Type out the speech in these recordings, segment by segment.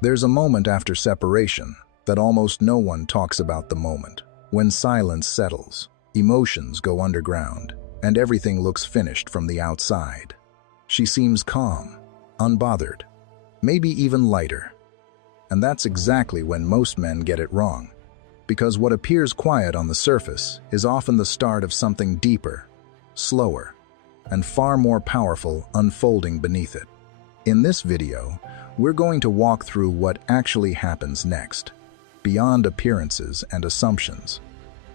There's a moment after separation that almost no one talks about, the moment when silence settles, emotions go underground, and everything looks finished from the outside. She seems calm, unbothered, maybe even lighter. And that's exactly when most men get it wrong, because what appears quiet on the surface is often the start of something deeper, slower, and far more powerful unfolding beneath it. In this video, we're going to walk through what actually happens next, beyond appearances and assumptions.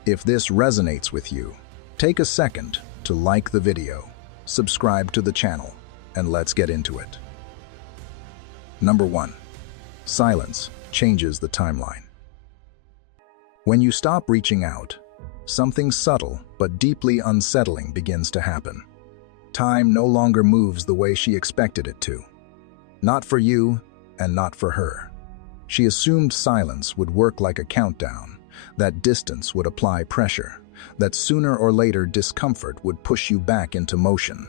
If this resonates with you, take a second to like the video, subscribe to the channel, and let's get into it. Number 1. Silence changes the timeline. When you stop reaching out, something subtle but deeply unsettling begins to happen. Time no longer moves the way she expected it to. Not for you, and not for her. She assumed silence would work like a countdown, that distance would apply pressure, that sooner or later discomfort would push you back into motion.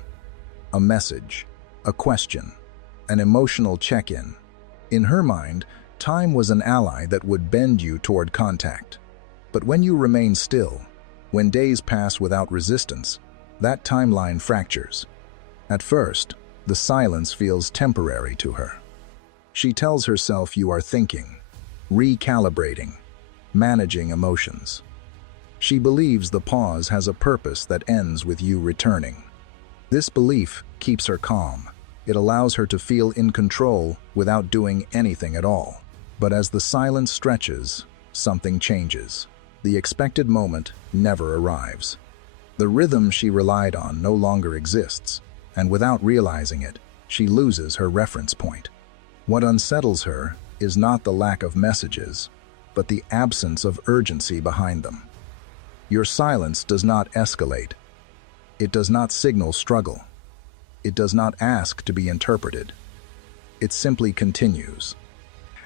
A message, a question, an emotional check-in. In her mind, time was an ally that would bend you toward contact. But when you remain still, when days pass without resistance, that timeline fractures. At first, the silence feels temporary to her. She tells herself you are thinking, recalibrating, managing emotions. She believes the pause has a purpose that ends with you returning. This belief keeps her calm. It allows her to feel in control without doing anything at all. But as the silence stretches, something changes. The expected moment never arrives. The rhythm she relied on no longer exists, and without realizing it, she loses her reference point. What unsettles her is not the lack of messages, but the absence of urgency behind them. Your silence does not escalate. It does not signal struggle. It does not ask to be interpreted. It simply continues.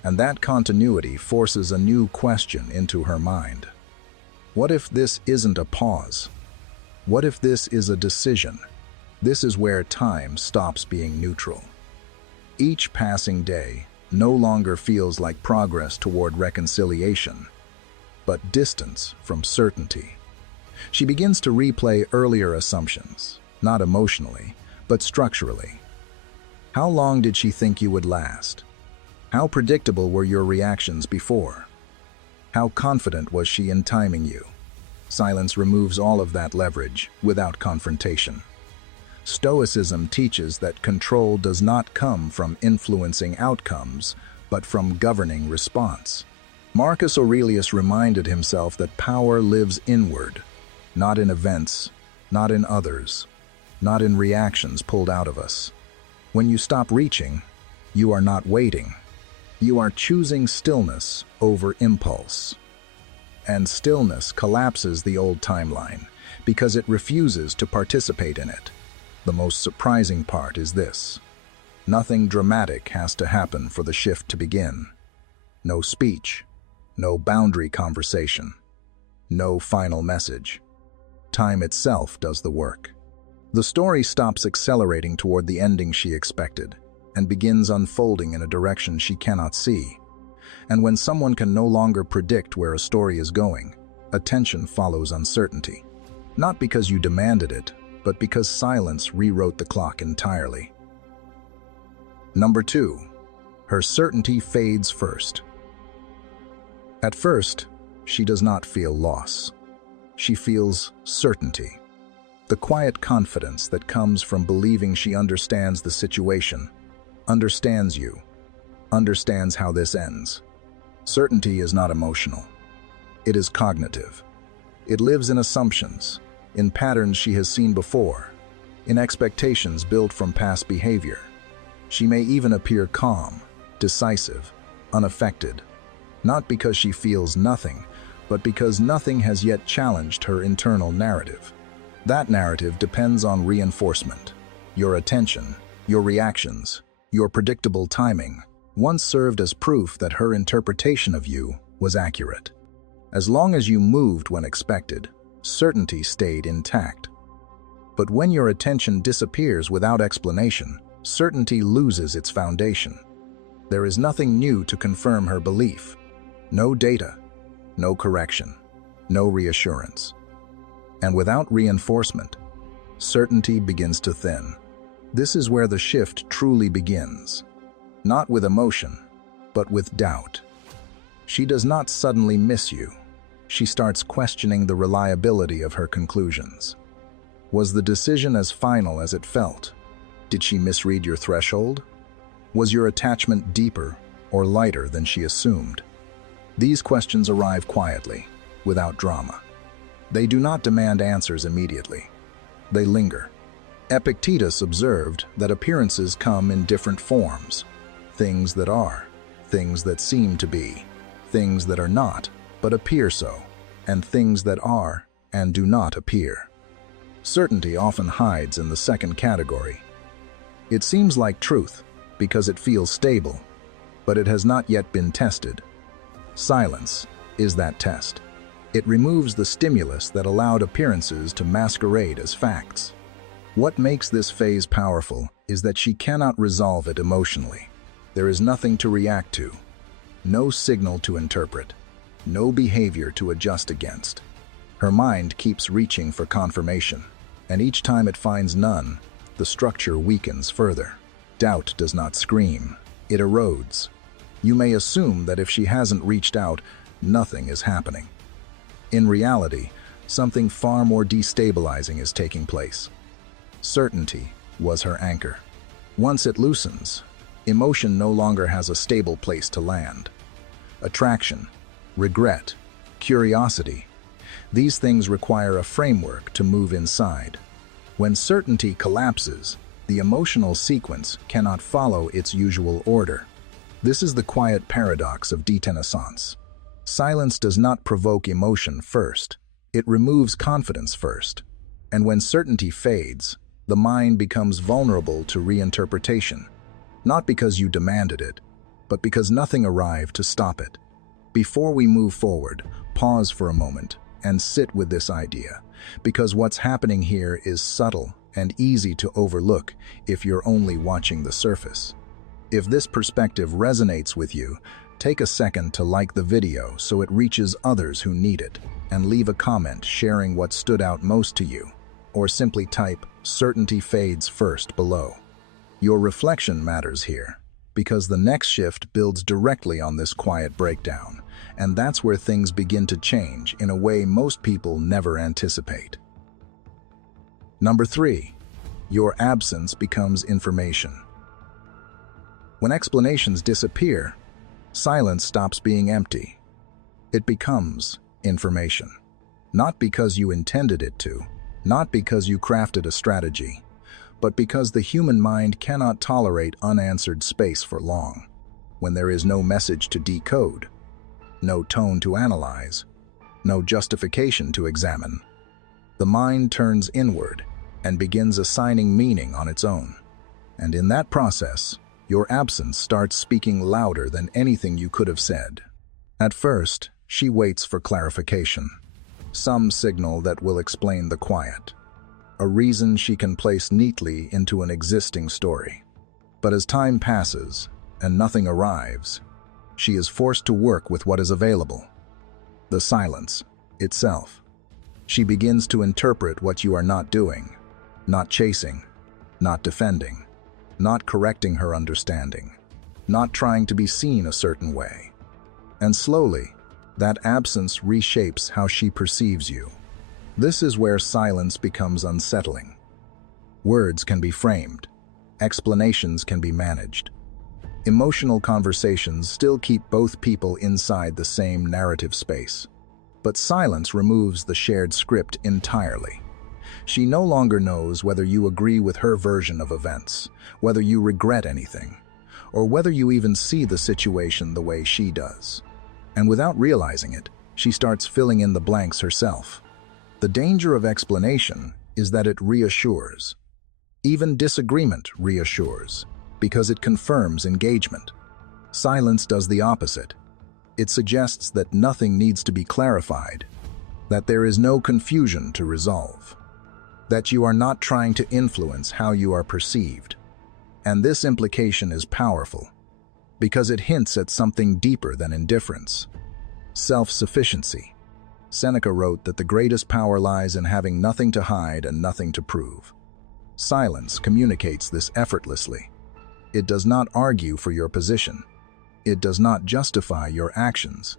And that continuity forces a new question into her mind. What if this isn't a pause? What if this is a decision? This is where time stops being neutral. Each passing day no longer feels like progress toward reconciliation, but distance from certainty. She begins to replay earlier assumptions, not emotionally, but structurally. How long did she think you would last? How predictable were your reactions before? How confident was she in timing you? Silence removes all of that leverage without confrontation. Stoicism teaches that control does not come from influencing outcomes, but from governing response. Marcus Aurelius reminded himself that power lives inward, not in events, not in others, not in reactions pulled out of us. When you stop reaching, you are not waiting. You are choosing stillness over impulse. And stillness collapses the old timeline because it refuses to participate in it. The most surprising part is this. Nothing dramatic has to happen for the shift to begin. No speech, no boundary conversation, no final message. Time itself does the work. The story stops accelerating toward the ending she expected and begins unfolding in a direction she cannot see. And when someone can no longer predict where a story is going, attention follows uncertainty. Not because you demanded it, but because silence rewrote the clock entirely. Number 2. Her certainty fades first. At first, she does not feel loss. She feels certainty. The quiet confidence that comes from believing she understands the situation, understands you, understands how this ends. Certainty is not emotional. It is cognitive. It lives in assumptions, in patterns she has seen before, in expectations built from past behavior. She may even appear calm, decisive, unaffected, not because she feels nothing, but because nothing has yet challenged her internal narrative. That narrative depends on reinforcement. Your attention, your reactions, your predictable timing once served as proof that her interpretation of you was accurate. As long as you moved when expected, certainty stayed intact. But when your attention disappears without explanation, certainty loses its foundation. There is nothing new to confirm her belief. No data, no correction, no reassurance. And without reinforcement, certainty begins to thin. This is where the shift truly begins. Not with emotion, but with doubt. She does not suddenly miss you. She starts questioning the reliability of her conclusions. Was the decision as final as it felt? Did she misread your threshold? Was your attachment deeper or lighter than she assumed? These questions arrive quietly, without drama. They do not demand answers immediately. They linger. Epictetus observed that appearances come in different forms. Things that are, things that seem to be, things that are not, but appear so, and things that are and do not appear. Certainty often hides in the second category. It seems like truth because it feels stable, but it has not yet been tested. Silence is that test. It removes the stimulus that allowed appearances to masquerade as facts. What makes this phase powerful is that she cannot resolve it emotionally. There is nothing to react to, no signal to interpret, no behavior to adjust against. Her mind keeps reaching for confirmation, and each time it finds none, the structure weakens further. Doubt does not scream, it erodes. You may assume that if she hasn't reached out, nothing is happening. In reality, something far more destabilizing is taking place. Certainty was her anchor. Once it loosens, emotion no longer has a stable place to land. Attraction, regret, curiosity, these things require a framework to move inside. When certainty collapses, the emotional sequence cannot follow its usual order. This is the quiet paradox of detenacence. Silence does not provoke emotion first. It removes confidence first. And when certainty fades, the mind becomes vulnerable to reinterpretation. Not because you demanded it, but because nothing arrived to stop it. Before we move forward, pause for a moment and sit with this idea, because what's happening here is subtle and easy to overlook if you're only watching the surface. If this perspective resonates with you, take a second to like the video so it reaches others who need it, and leave a comment sharing what stood out most to you, or simply type "certainty fades first" below. Your reflection matters here, because the next shift builds directly on this quiet breakdown, and that's where things begin to change in a way most people never anticipate. Number 3, your absence becomes information. When explanations disappear, silence stops being empty. It becomes information. Not because you intended it to, not because you crafted a strategy, but because the human mind cannot tolerate unanswered space for long. When there is no message to decode, no tone to analyze, no justification to examine, the mind turns inward and begins assigning meaning on its own. And in that process, your absence starts speaking louder than anything you could have said. At first, she waits for clarification, some signal that will explain the quiet, a reason she can place neatly into an existing story. But as time passes and nothing arrives, she is forced to work with what is available, the silence itself. She begins to interpret what you are not doing, not chasing, not defending, not correcting her understanding, not trying to be seen a certain way. And slowly, that absence reshapes how she perceives you. This is where silence becomes unsettling. Words can be framed, explanations can be managed. Emotional conversations still keep both people inside the same narrative space. But silence removes the shared script entirely. She no longer knows whether you agree with her version of events, whether you regret anything, or whether you even see the situation the way she does. And without realizing it, she starts filling in the blanks herself. The danger of explanation is that it reassures. Even disagreement reassures, because it confirms engagement. Silence does the opposite. It suggests that nothing needs to be clarified, that there is no confusion to resolve, that you are not trying to influence how you are perceived. And this implication is powerful. because it hints at something deeper than indifference. Self-sufficiency. Seneca wrote that the greatest power lies in having nothing to hide and nothing to prove. Silence communicates this effortlessly. It does not argue for your position. It does not justify your actions.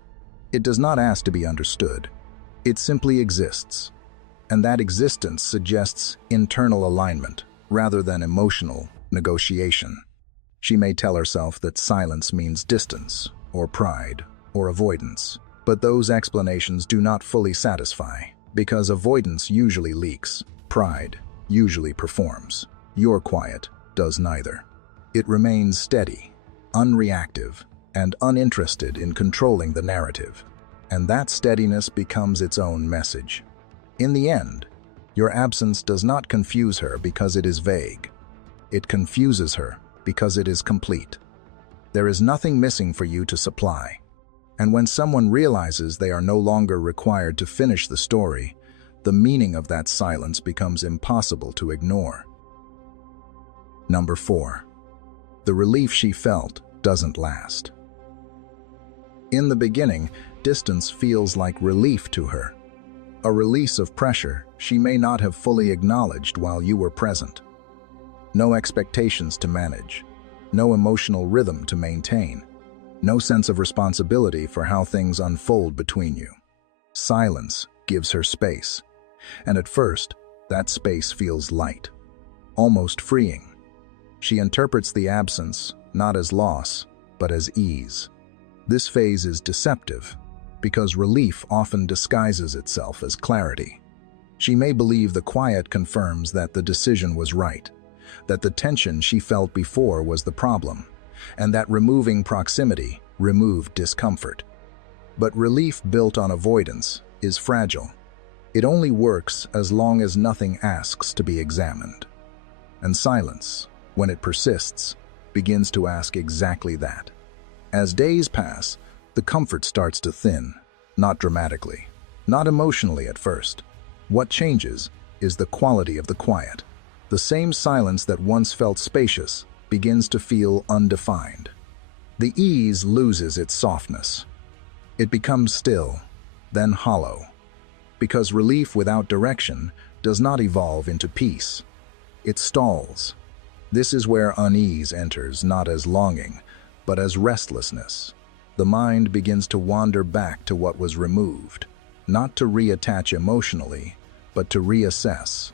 It does not ask to be understood. It simply exists. And that existence suggests internal alignment rather than emotional negotiation. She may tell herself that silence means distance, or pride, or avoidance. But those explanations do not fully satisfy, because avoidance usually leaks, pride usually performs. Your quiet does neither. It remains steady, unreactive, and uninterested in controlling the narrative. And that steadiness becomes its own message. In the end, your absence does not confuse her because it is vague. It confuses her because it is complete. There is nothing missing for you to supply. And when someone realizes they are no longer required to finish the story, the meaning of that silence becomes impossible to ignore. Number 4. The relief she felt doesn't last. In the beginning, distance feels like relief to her. A release of pressure she may not have fully acknowledged while you were present. No expectations to manage, no emotional rhythm to maintain, no sense of responsibility for how things unfold between you. Silence gives her space, and at first, that space feels light, almost freeing. She interprets the absence not as loss, but as ease. This phase is deceptive, because relief often disguises itself as clarity. She may believe the quiet confirms that the decision was right, that the tension she felt before was the problem, and that removing proximity removed discomfort. But relief built on avoidance is fragile. It only works as long as nothing asks to be examined. And silence, when it persists, begins to ask exactly that. As days pass, the comfort starts to thin, not dramatically, not emotionally at first. What changes is the quality of the quiet. The same silence that once felt spacious begins to feel undefined. The ease loses its softness. It becomes still, then hollow, because relief without direction does not evolve into peace. It stalls. This is where unease enters, not as longing, but as restlessness. The mind begins to wander back to what was removed, not to reattach emotionally, but to reassess.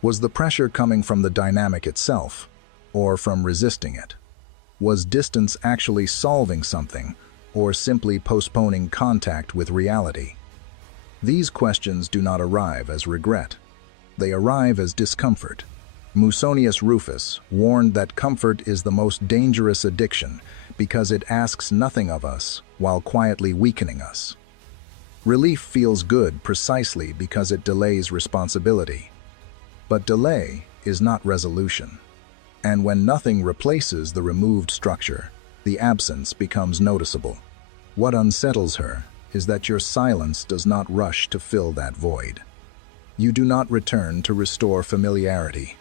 Was the pressure coming from the dynamic itself, or from resisting it? Was distance actually solving something, or simply postponing contact with reality? These questions do not arrive as regret. They arrive as discomfort. Musonius Rufus warned that comfort is the most dangerous addiction because it asks nothing of us while quietly weakening us. Relief feels good precisely because it delays responsibility. But delay is not resolution. And when nothing replaces the removed structure, the absence becomes noticeable. What unsettles her is that your silence does not rush to fill that void. You do not return to restore familiarity.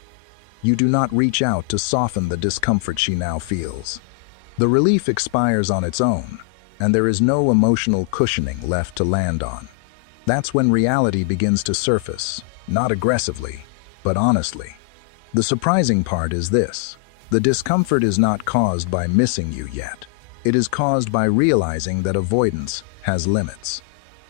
You do not reach out to soften the discomfort she now feels. The relief expires on its own, and there is no emotional cushioning left to land on. That's when reality begins to surface, not aggressively, but honestly. The surprising part is this: the discomfort is not caused by missing you yet. It is caused by realizing that avoidance has limits.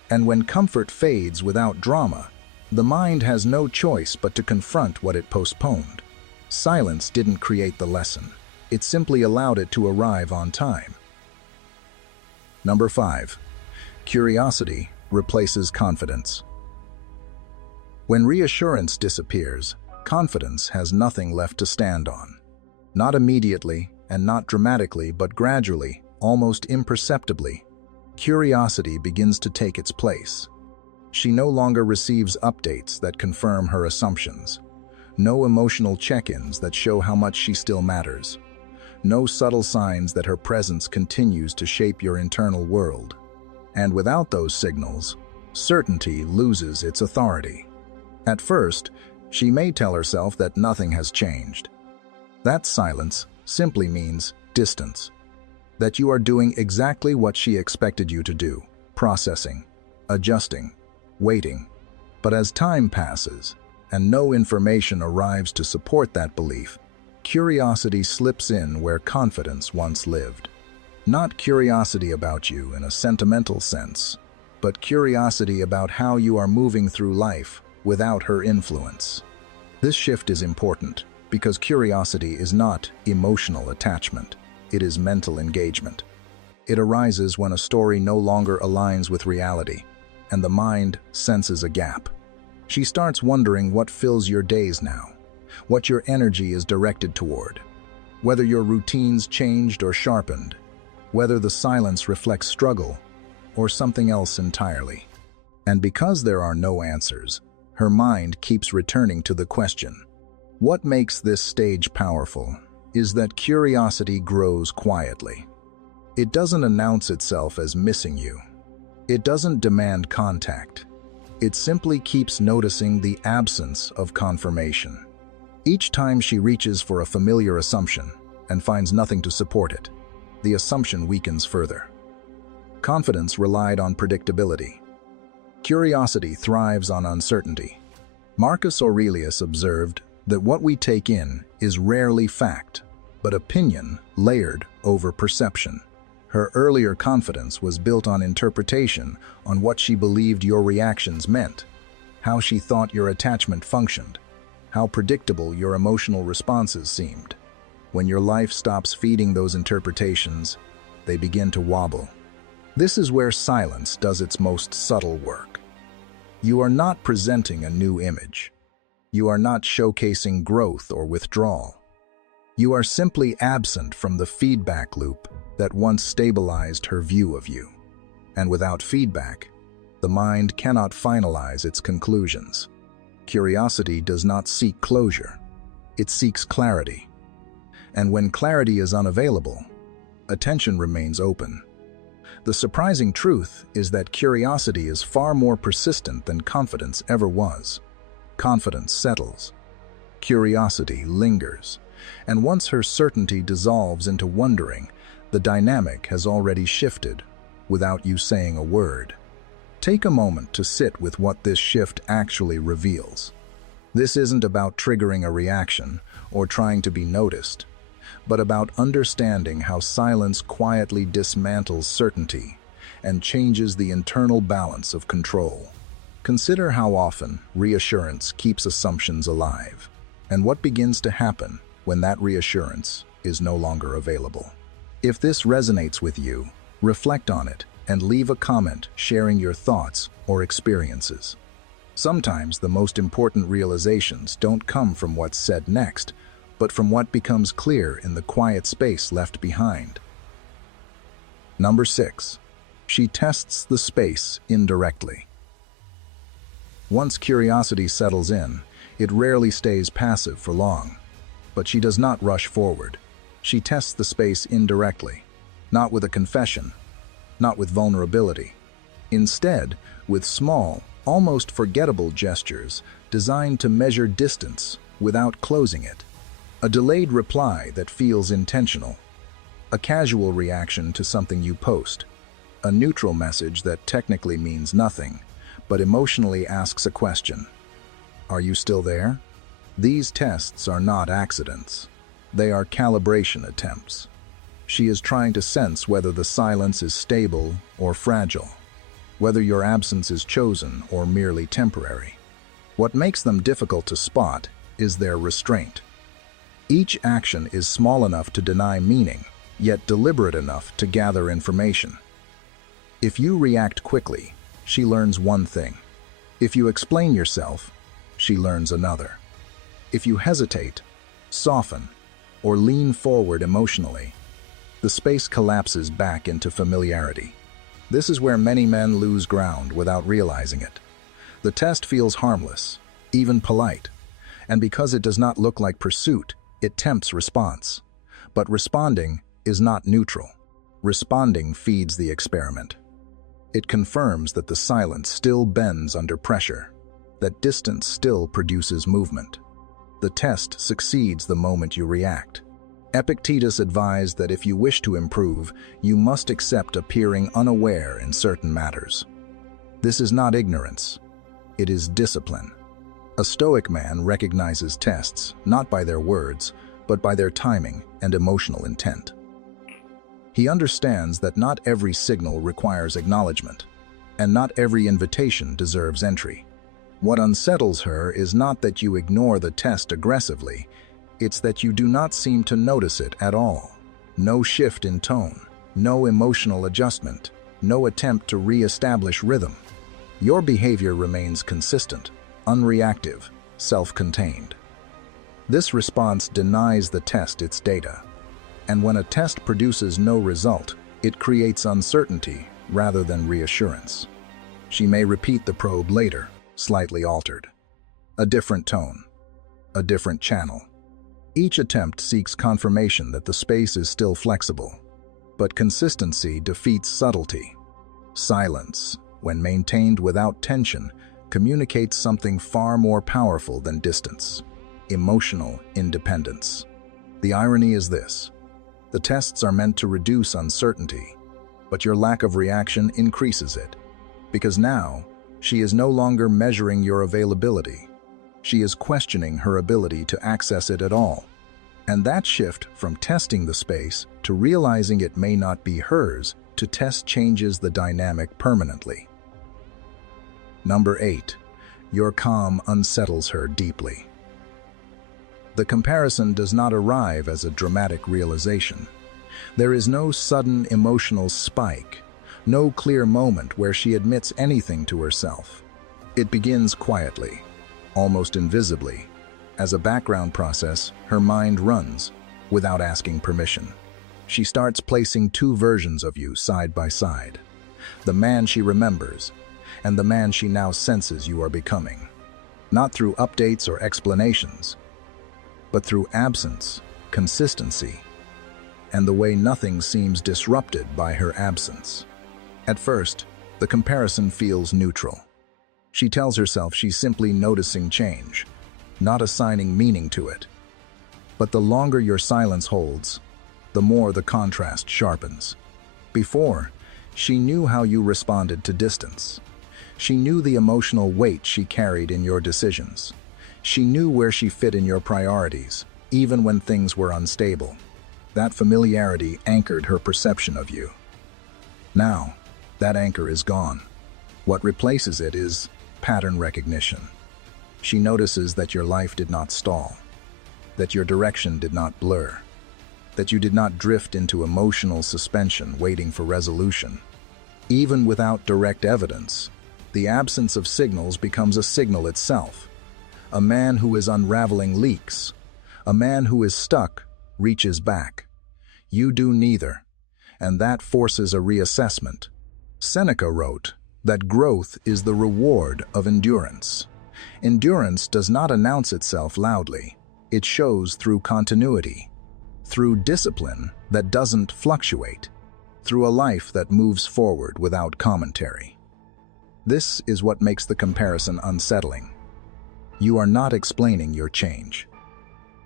And when comfort fades without drama, the mind has no choice but to confront what it postponed. Silence didn't create the lesson. It simply allowed it to arrive on time. Number 5. Curiosity replaces confidence. When reassurance disappears, confidence has nothing left to stand on. Not immediately and not dramatically, but gradually, almost imperceptibly, curiosity begins to take its place. She no longer receives updates that confirm her assumptions. No emotional check-ins that show how much she still matters. No subtle signs that her presence continues to shape your internal world. And without those signals, certainty loses its authority. At first, she may tell herself that nothing has changed. That silence simply means distance. that you are doing exactly what she expected you to do, processing, adjusting, waiting. But as time passes, and no information arrives to support that belief, curiosity slips in where confidence once lived. Not curiosity about you in a sentimental sense, but curiosity about how you are moving through life without her influence. This shift is important because curiosity is not emotional attachment, it is mental engagement. It arises when a story no longer aligns with reality, and the mind senses a gap. She starts wondering what fills your days now, what your energy is directed toward, whether your routines changed or sharpened, whether the silence reflects struggle or something else entirely. And because there are no answers, her mind keeps returning to the question. What makes this stage powerful is that curiosity grows quietly. It doesn't announce itself as missing you. It doesn't demand contact. It simply keeps noticing the absence of confirmation. Each time she reaches for a familiar assumption and finds nothing to support it, the assumption weakens further. Confidence relied on predictability. Curiosity thrives on uncertainty. Marcus Aurelius observed that what we take in is rarely fact, but opinion layered over perception. Her earlier confidence was built on interpretation, on what she believed your reactions meant, how she thought your attachment functioned, how predictable your emotional responses seemed. When your life stops feeding those interpretations, they begin to wobble. This is where silence does its most subtle work. You are not presenting a new image. You are not showcasing growth or withdrawal. You are simply absent from the feedback loop that once stabilized her view of you. And without feedback, the mind cannot finalize its conclusions. Curiosity does not seek closure. It seeks clarity. And when clarity is unavailable, attention remains open. The surprising truth is that curiosity is far more persistent than confidence ever was. Confidence settles. Curiosity lingers. And once her certainty dissolves into wondering, the dynamic has already shifted without you saying a word. Take a moment to sit with what this shift actually reveals. This isn't about triggering a reaction or trying to be noticed, but about understanding how silence quietly dismantles certainty and changes the internal balance of control. Consider how often reassurance keeps assumptions alive, and what begins to happen when that reassurance is no longer available. If this resonates with you, reflect on it and leave a comment sharing your thoughts or experiences. Sometimes the most important realizations don't come from what's said next, but from what becomes clear in the quiet space left behind. Number 6. She tests the space indirectly. Once curiosity settles in, it rarely stays passive for long. But she does not rush forward. She tests the space indirectly, not with a confession, not with vulnerability. Instead, with small, almost forgettable gestures designed to measure distance without closing it. A delayed reply that feels intentional. A casual reaction to something you post. A neutral message that technically means nothing, but emotionally asks a question. Are you still there? These tests are not accidents. They are calibration attempts. She is trying to sense whether the silence is stable or fragile, whether your absence is chosen or merely temporary. What makes them difficult to spot is their restraint. Each action is small enough to deny meaning, yet deliberate enough to gather information. If you react quickly, she learns one thing. If you explain yourself, she learns another. If you hesitate, soften, or lean forward emotionally, the space collapses back into familiarity. This is where many men lose ground without realizing it. The test feels harmless, even polite, and because it does not look like pursuit, it tempts response. But responding is not neutral. Responding feeds the experiment. It confirms that the silence still bends under pressure, that distance still produces movement. The test succeeds the moment you react. Epictetus advised that if you wish to improve, you must accept appearing unaware in certain matters. This is not ignorance, it is discipline. A Stoic man recognizes tests not by their words, but by their timing and emotional intent. He understands that not every signal requires acknowledgement, and not every invitation deserves entry. What unsettles her is not that you ignore the test aggressively, it's that you do not seem to notice it at all. No shift in tone, no emotional adjustment, no attempt to re-establish rhythm. Your behavior remains consistent, unreactive, self-contained. This response denies the test its data, and when a test produces no result, it creates uncertainty rather than reassurance. She may repeat the probe later, slightly altered. A different tone, a different channel. Each attempt seeks confirmation that the space is still flexible, but consistency defeats subtlety. Silence, when maintained without tension, communicates something far more powerful than distance: emotional independence. The irony is this: the tests are meant to reduce uncertainty, but your lack of reaction increases it, because now she is no longer measuring your availability. She is questioning her ability to access it at all. And that shift from testing the space to realizing it may not be hers to test changes the dynamic permanently. Number 8. Your calm unsettles her deeply. The comparison does not arrive as a dramatic realization. There is no sudden emotional spike, no clear moment where she admits anything to herself. It begins quietly, almost invisibly. As a background process, her mind runs, without asking permission. She starts placing two versions of you side by side: the man she remembers, and the man she now senses you are becoming. Not through updates or explanations, but through absence, consistency, and the way nothing seems disrupted by her absence. At first, the comparison feels neutral. She tells herself she's simply noticing change, not assigning meaning to it. But the longer your silence holds, the more the contrast sharpens. Before, she knew how you responded to distance. She knew the emotional weight she carried in your decisions. She knew where she fit in your priorities, even when things were unstable. That familiarity anchored her perception of you. Now, that anchor is gone. What replaces it is pattern recognition. She notices that your life did not stall, that your direction did not blur, that you did not drift into emotional suspension waiting for resolution. Even without direct evidence, the absence of signals becomes a signal itself. A man who is unraveling leaks. A man who is stuck reaches back. You do neither, and that forces a reassessment. Seneca wrote that growth is the reward of endurance. Endurance does not announce itself loudly. It shows through continuity, through discipline that doesn't fluctuate, through a life that moves forward without commentary. This is what makes the comparison unsettling. You are not explaining your change.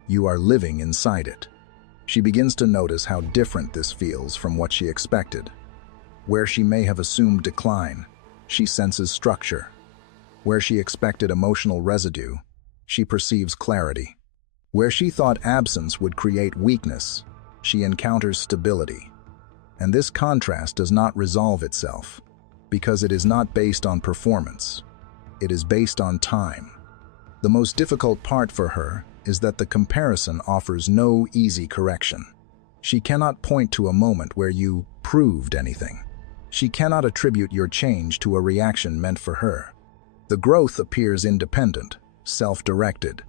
You are living inside it. She begins to notice how different this feels from what she expected. Where she may have assumed decline, she senses structure. Where she expected emotional residue, she perceives clarity. Where she thought absence would create weakness, she encounters stability. And this contrast does not resolve itself, because it is not based on performance. It is based on time. The most difficult part for her is that the comparison offers no easy correction. She cannot point to a moment where you proved anything. She cannot attribute your change to a reaction meant for her. The growth appears independent, self-directed,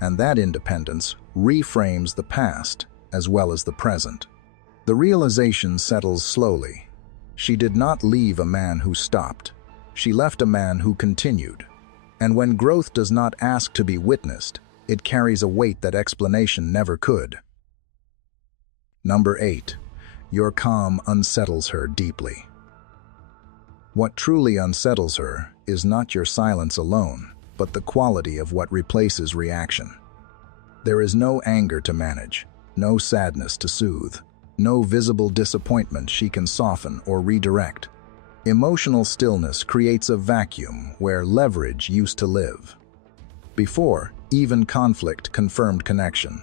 and that independence reframes the past as well as the present. The realization settles slowly. She did not leave a man who stopped. She left a man who continued. And when growth does not ask to be witnessed, it carries a weight that explanation never could. Number 8. Your calm unsettles her deeply. What truly unsettles her is not your silence alone, but the quality of what replaces reaction. There is no anger to manage, no sadness to soothe, no visible disappointment she can soften or redirect. Emotional stillness creates a vacuum where leverage used to live. Before, even conflict confirmed connection.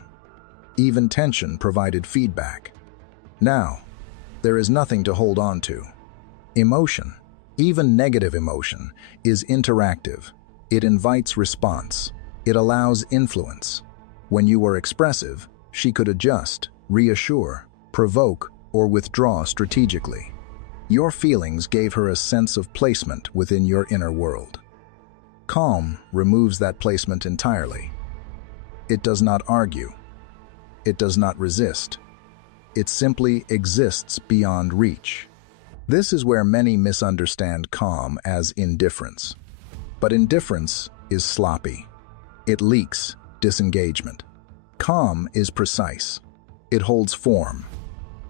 Even tension provided feedback. Now, there is nothing to hold on to. Emotion, even negative emotion, is interactive. It invites response. It allows influence. When you were expressive, she could adjust, reassure, provoke, or withdraw strategically. Your feelings gave her a sense of placement within your inner world. Calm removes that placement entirely. It does not argue. It does not resist. It simply exists beyond reach. This is where many misunderstand calm as indifference. But indifference is sloppy. It leaks disengagement. Calm is precise. It holds form.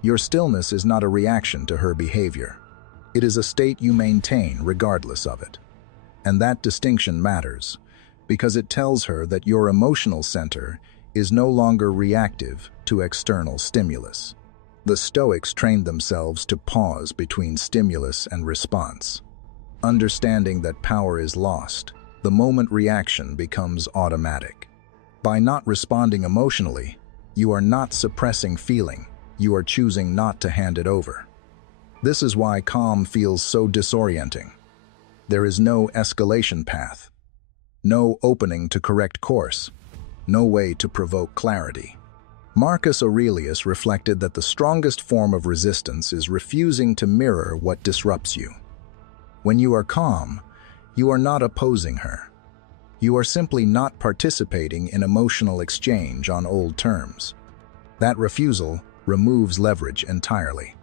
Your stillness is not a reaction to her behavior. It is a state you maintain regardless of it. And that distinction matters, because it tells her that your emotional center is no longer reactive to external stimulus. The Stoics trained themselves to pause between stimulus and response. Understanding that power is lost, the moment reaction becomes automatic. By not responding emotionally, you are not suppressing feeling, you are choosing not to hand it over. This is why calm feels so disorienting. There is no escalation path, no opening to correct course, no way to provoke clarity. Marcus Aurelius reflected that the strongest form of resistance is refusing to mirror what disrupts you. When you are calm, you are not opposing her. You are simply not participating in emotional exchange on old terms. That refusal removes leverage entirely.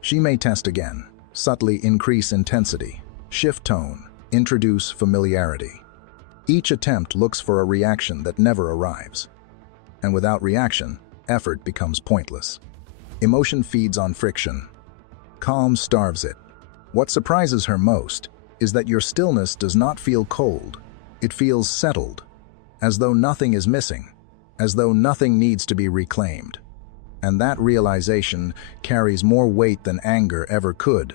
She may test again, subtly increase intensity, shift tone, introduce familiarity. Each attempt looks for a reaction that never arrives. And without reaction, effort becomes pointless. Emotion feeds on friction. Calm starves it. What surprises her most is that your stillness does not feel cold. It feels settled, as though nothing is missing, as though nothing needs to be reclaimed. And that realization carries more weight than anger ever could,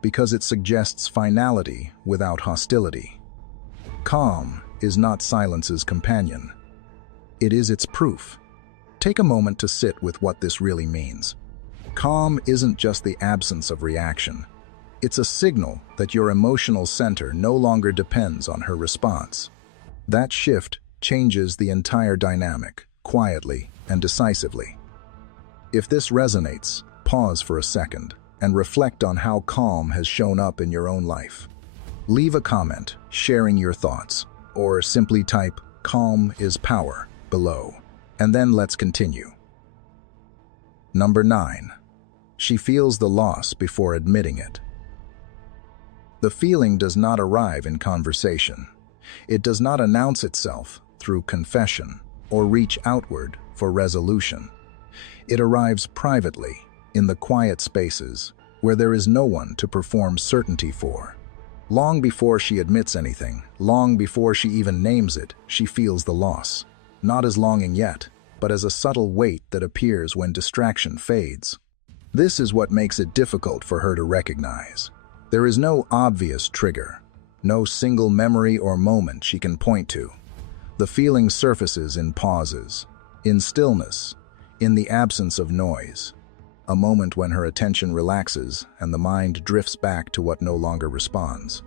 because it suggests finality without hostility. Calm is not silence's companion. It is its proof. Take a moment to sit with what this really means. Calm isn't just the absence of reaction. It's a signal that your emotional center no longer depends on her response. That shift changes the entire dynamic, quietly and decisively. If this resonates, pause for a second and reflect on how calm has shown up in your own life. Leave a comment sharing your thoughts, or simply type "calm is power" below, and then let's continue. Number 9. She feels the loss before admitting it. The feeling does not arrive in conversation. It does not announce itself through confession or reach outward for resolution. It arrives privately, in the quiet spaces where there is no one to perform certainty for. Long before she admits anything, long before she even names it, she feels the loss. Not as longing yet, but as a subtle weight that appears when distraction fades. This is what makes it difficult for her to recognize. There is no obvious trigger, no single memory or moment she can point to. The feeling surfaces in pauses, in stillness, in the absence of noise. A moment when her attention relaxes and the mind drifts back to what no longer responds.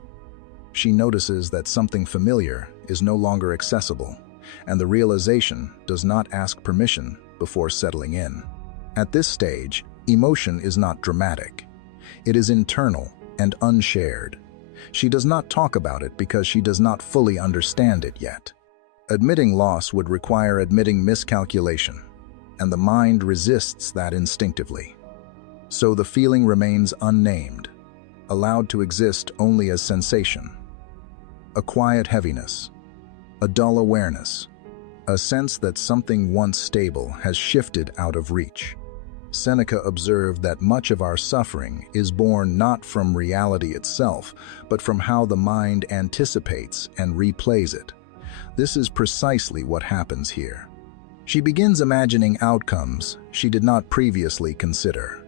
She notices that something familiar is no longer accessible, and the realization does not ask permission before settling in. At this stage, emotion is not dramatic. It is internal and unshared. She does not talk about it because she does not fully understand it yet. Admitting loss would require admitting miscalculation, and the mind resists that instinctively. So the feeling remains unnamed, allowed to exist only as sensation. A quiet heaviness, a dull awareness, a sense that something once stable has shifted out of reach. Seneca observed that much of our suffering is born not from reality itself, but from how the mind anticipates and replays it. This is precisely what happens here. She begins imagining outcomes she did not previously consider.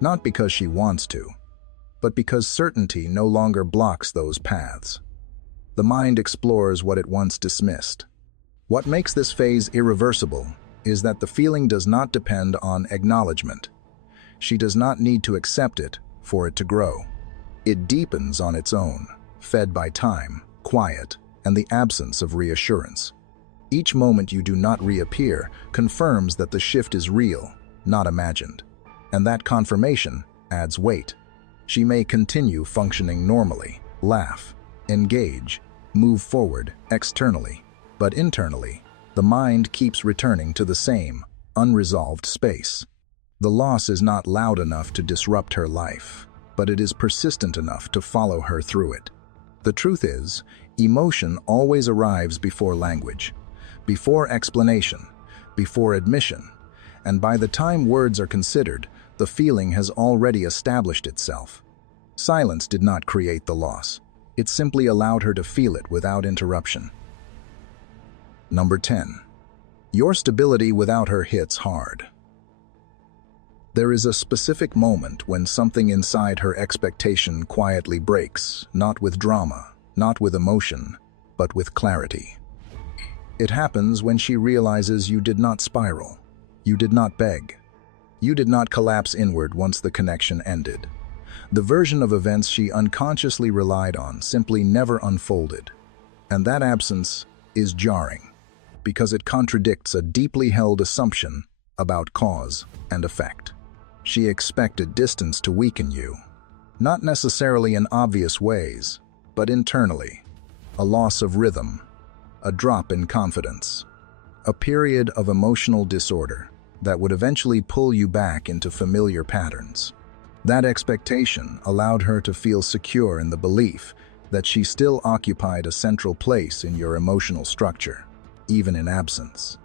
Not because she wants to, but because certainty no longer blocks those paths. The mind explores what it once dismissed. What makes this phase irreversible is that the feeling does not depend on acknowledgement. She does not need to accept it for it to grow. It deepens on its own, fed by time, quiet, and the absence of reassurance. Each moment you do not reappear confirms that the shift is real, not imagined. And that confirmation adds weight. She may continue functioning normally, laugh, engage, move forward externally, but internally, the mind keeps returning to the same, unresolved space. The loss is not loud enough to disrupt her life, but it is persistent enough to follow her through it. The truth is, emotion always arrives before language, before explanation, before admission, and by the time words are considered, the feeling has already established itself. Silence did not create the loss. It simply allowed her to feel it without interruption. Number 10. Your stability without her hits hard. There is a specific moment when something inside her expectation quietly breaks, not with drama, not with emotion, but with clarity. It happens when she realizes you did not spiral, you did not beg, you did not collapse inward once the connection ended. The version of events she unconsciously relied on simply never unfolded. And that absence is jarring, because it contradicts a deeply held assumption about cause and effect. She expected distance to weaken you, not necessarily in obvious ways, but internally. A loss of rhythm, a drop in confidence, a period of emotional disorder that would eventually pull you back into familiar patterns. That expectation allowed her to feel secure in the belief that she still occupied a central place in your emotional structure, even in absence.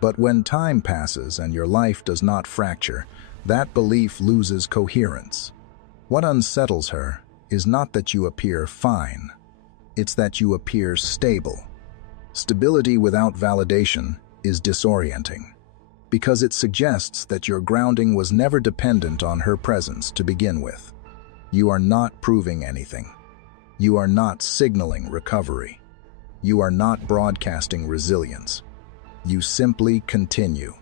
But when time passes and your life does not fracture, that belief loses coherence. What unsettles her is not that you appear fine, it's that you appear stable. Stability without validation is disorienting, because it suggests that your grounding was never dependent on her presence to begin with. You are not proving anything. You are not signaling recovery. You are not broadcasting resilience. You simply continue,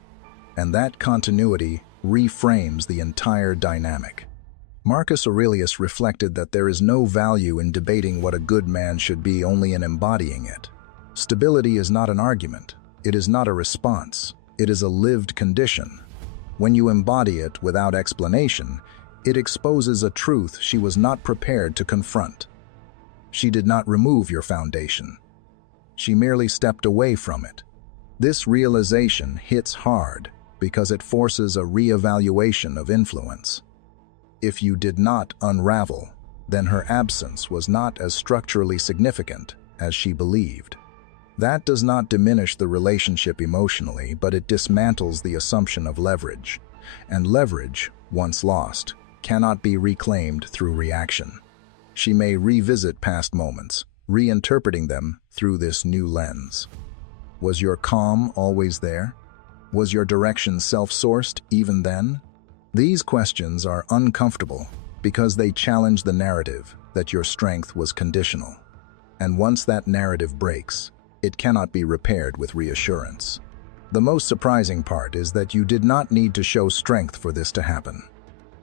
and that continuity reframes the entire dynamic. Marcus Aurelius reflected that there is no value in debating what a good man should be, only in embodying it. Stability is not an argument. It is not a response. It is a lived condition. When you embody it without explanation, it exposes a truth she was not prepared to confront. She did not remove your foundation. She merely stepped away from it. This realization hits hard because it forces a reevaluation of influence. If you did not unravel, then her absence was not as structurally significant as she believed. That does not diminish the relationship emotionally, but it dismantles the assumption of leverage. And leverage, once lost, cannot be reclaimed through reaction. She may revisit past moments, reinterpreting them through this new lens. Was your calm always there? Was your direction self-sourced even then? These questions are uncomfortable because they challenge the narrative that your strength was conditional. And once that narrative breaks, it cannot be repaired with reassurance. The most surprising part is that you did not need to show strength for this to happen.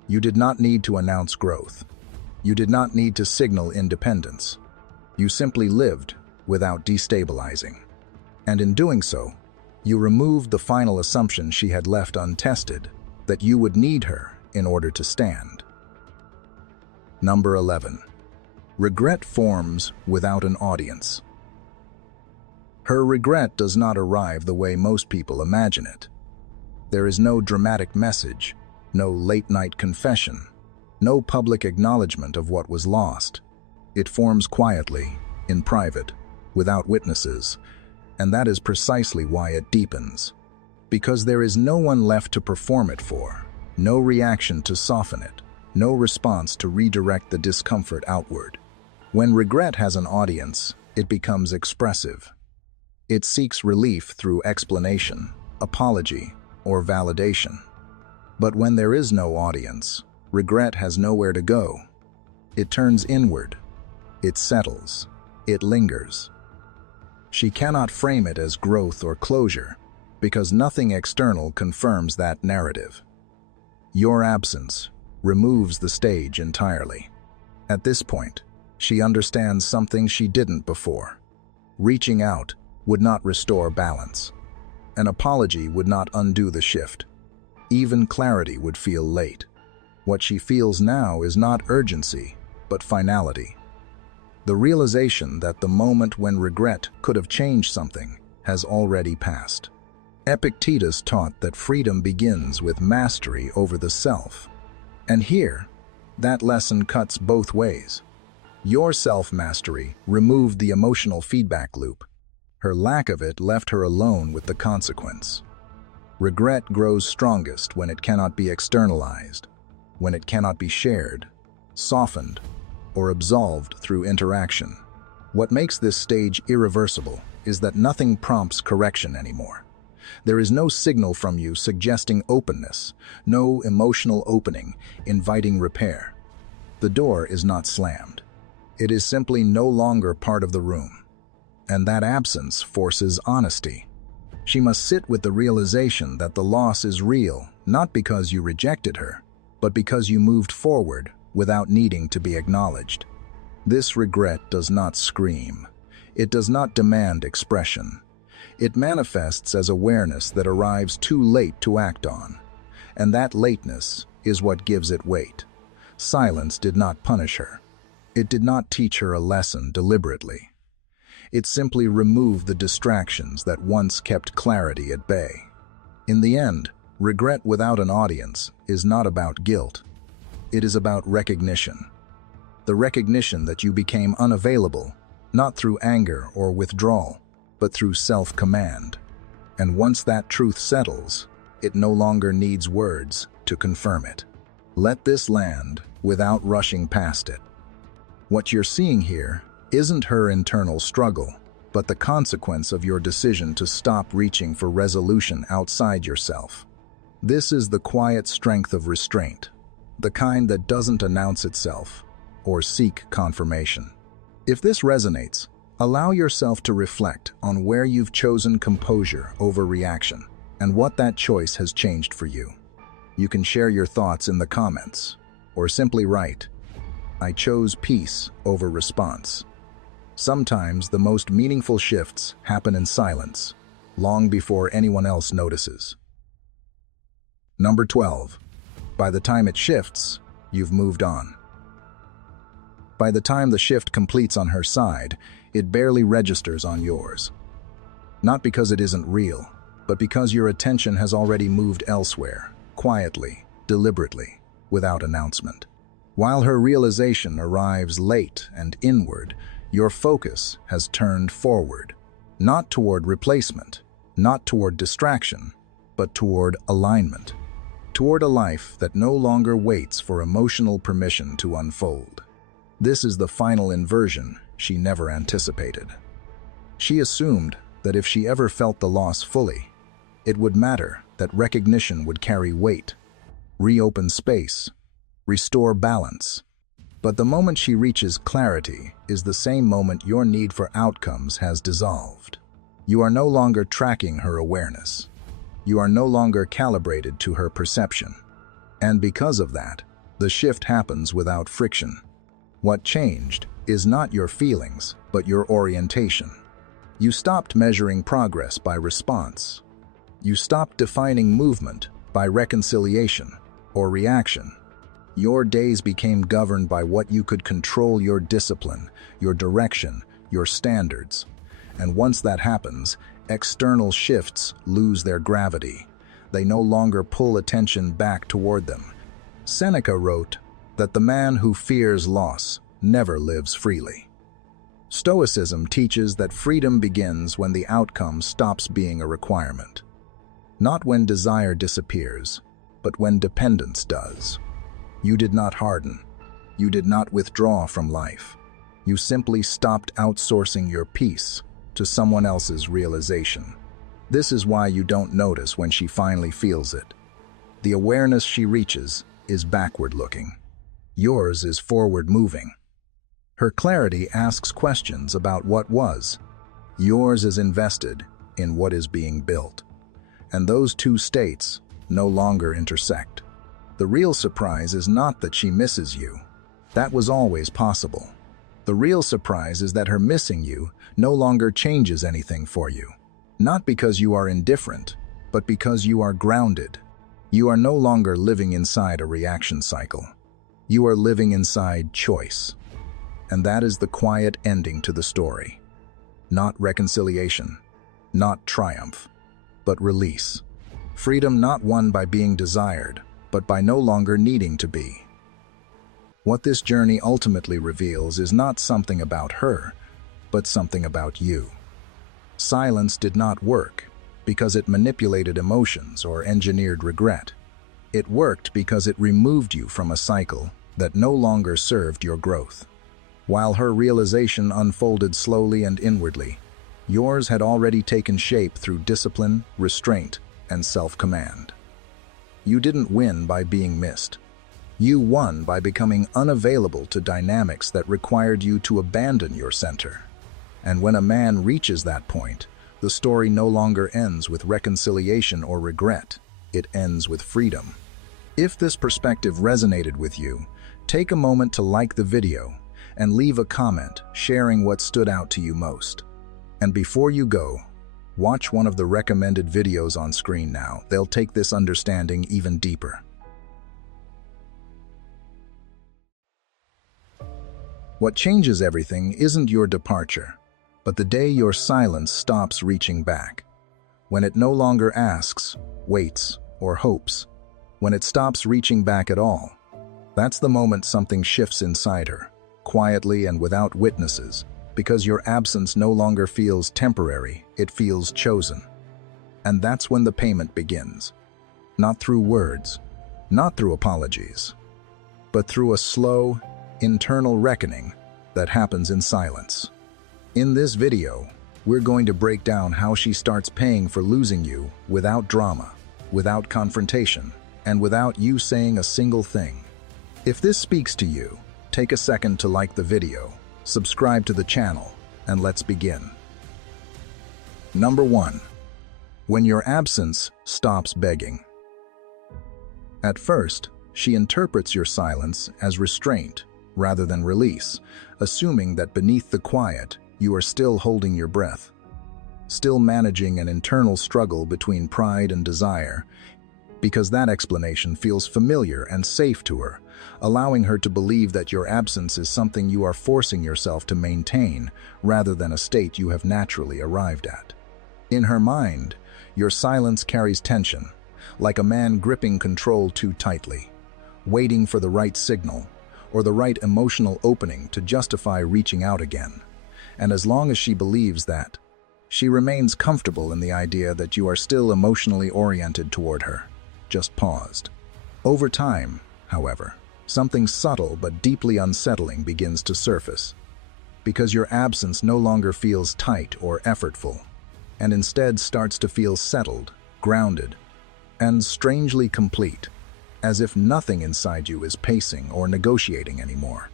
You did not need to announce growth. You did not need to signal independence. You simply lived without destabilizing. And in doing so, you removed the final assumption she had left untested, that you would need her in order to stand. Number 11. Regret forms without an audience. Her regret does not arrive the way most people imagine it. There is no dramatic message, no late-night confession, no public acknowledgement of what was lost. It forms quietly, in private, without witnesses, and that is precisely why it deepens. Because there is no one left to perform it for, no reaction to soften it, no response to redirect the discomfort outward. When regret has an audience, it becomes expressive. It seeks relief through explanation, apology, or validation. But when there is no audience, regret has nowhere to go. It turns inward. It settles. It lingers. She cannot frame it as growth or closure, because nothing external confirms that narrative. Your absence removes the stage entirely. At this point, she understands something she didn't before. Reaching out would not restore balance. An apology would not undo the shift. Even clarity would feel late. What she feels now is not urgency, but finality. The realization that the moment when regret could have changed something has already passed. Epictetus taught that freedom begins with mastery over the self. And here, that lesson cuts both ways. Your self-mastery removed the emotional feedback loop. Her lack of it left her alone with the consequence. Regret grows strongest when it cannot be externalized, when it cannot be shared, softened, or absolved through interaction. What makes this stage irreversible is that nothing prompts correction anymore. There is no signal from you suggesting openness, no emotional opening inviting repair. The door is not slammed. It is simply no longer part of the room. And that absence forces honesty. She must sit with the realization that the loss is real, not because you rejected her, but because you moved forward without needing to be acknowledged. This regret does not scream. It does not demand expression. It manifests as awareness that arrives too late to act on. And that lateness is what gives it weight. Silence did not punish her. It did not teach her a lesson deliberately. It simply removed the distractions that once kept clarity at bay. In the end, regret without an audience is not about guilt. It is about recognition. The recognition that you became unavailable, not through anger or withdrawal, but through self-command. And once that truth settles, it no longer needs words to confirm it. Let this land without rushing past it. What you're seeing here isn't her internal struggle, but the consequence of your decision to stop reaching for resolution outside yourself. This is the quiet strength of restraint, the kind that doesn't announce itself or seek confirmation. If this resonates, allow yourself to reflect on where you've chosen composure over reaction and what that choice has changed for you. You can share your thoughts in the comments, or simply write, "I chose peace over response." Sometimes the most meaningful shifts happen in silence, long before anyone else notices. Number 12. By the time it shifts, you've moved on. By the time the shift completes on her side, it barely registers on yours. Not because it isn't real, but because your attention has already moved elsewhere, quietly, deliberately, without announcement. While her realization arrives late and inward, your focus has turned forward, not toward replacement, not toward distraction, but toward alignment, toward a life that no longer waits for emotional permission to unfold. This is the final inversion she never anticipated. She assumed that if she ever felt the loss fully, it would matter, that recognition would carry weight, reopen space, restore balance. But the moment she reaches clarity is the same moment your need for outcomes has dissolved. You are no longer tracking her awareness. You are no longer calibrated to her perception. And because of that, the shift happens without friction. What changed is not your feelings, but your orientation. You stopped measuring progress by response. You stopped defining movement by reconciliation or reaction. Your days became governed by what you could control: your discipline, your direction, your standards. And once that happens, external shifts lose their gravity. They no longer pull attention back toward them. Seneca wrote that the man who fears loss never lives freely. Stoicism teaches that freedom begins when the outcome stops being a requirement. Not when desire disappears, but when dependence does. You did not harden. You did not withdraw from life. You simply stopped outsourcing your peace to someone else's realization. This is why you don't notice when she finally feels it. The awareness she reaches is backward-looking. Yours is forward-moving. Her clarity asks questions about what was. Yours is invested in what is being built. And those two states no longer intersect. The real surprise is not that she misses you. That was always possible. The real surprise is that her missing you no longer changes anything for you. Not because you are indifferent, but because you are grounded. You are no longer living inside a reaction cycle. You are living inside choice. And that is the quiet ending to the story. Not reconciliation, not triumph, but release. Freedom not won by being desired, but by no longer needing to be. What this journey ultimately reveals is not something about her, but something about you. Silence did not work because it manipulated emotions or engineered regret. It worked because it removed you from a cycle that no longer served your growth. While her realization unfolded slowly and inwardly, yours had already taken shape through discipline, restraint, and self-command. You didn't win by being missed. You won by becoming unavailable to dynamics that required you to abandon your center. And when a man reaches that point, the story no longer ends with reconciliation or regret. It ends with freedom. If this perspective resonated with you, take a moment to like the video and leave a comment sharing what stood out to you most. And before you go, watch one of the recommended videos on screen now. They'll take this understanding even deeper. What changes everything isn't your departure, but the day your silence stops reaching back. When it no longer asks, waits, or hopes. When it stops reaching back at all. That's the moment something shifts inside her, quietly and without witnesses, because your absence no longer feels temporary, it feels chosen. And that's when the payment begins. Not through words, not through apologies, but through a slow, internal reckoning that happens in silence. In this video, we're going to break down how she starts paying for losing you without drama, without confrontation, and without you saying a single thing. If this speaks to you, take a second to like the video, subscribe to the channel, and let's begin. Number 1. When your absence stops begging. At first, she interprets your silence as restraint rather than release, assuming that beneath the quiet, you are still holding your breath, still managing an internal struggle between pride and desire, because that explanation feels familiar and safe to her, allowing her to believe that your absence is something you are forcing yourself to maintain rather than a state you have naturally arrived at. In her mind, your silence carries tension, like a man gripping control too tightly, waiting for the right signal or the right emotional opening to justify reaching out again. And as long as she believes that, she remains comfortable in the idea that you are still emotionally oriented toward her, just paused. Over time, however, something subtle but deeply unsettling begins to surface, because your absence no longer feels tight or effortful, and instead starts to feel settled, grounded, and strangely complete, as if nothing inside you is pacing or negotiating anymore.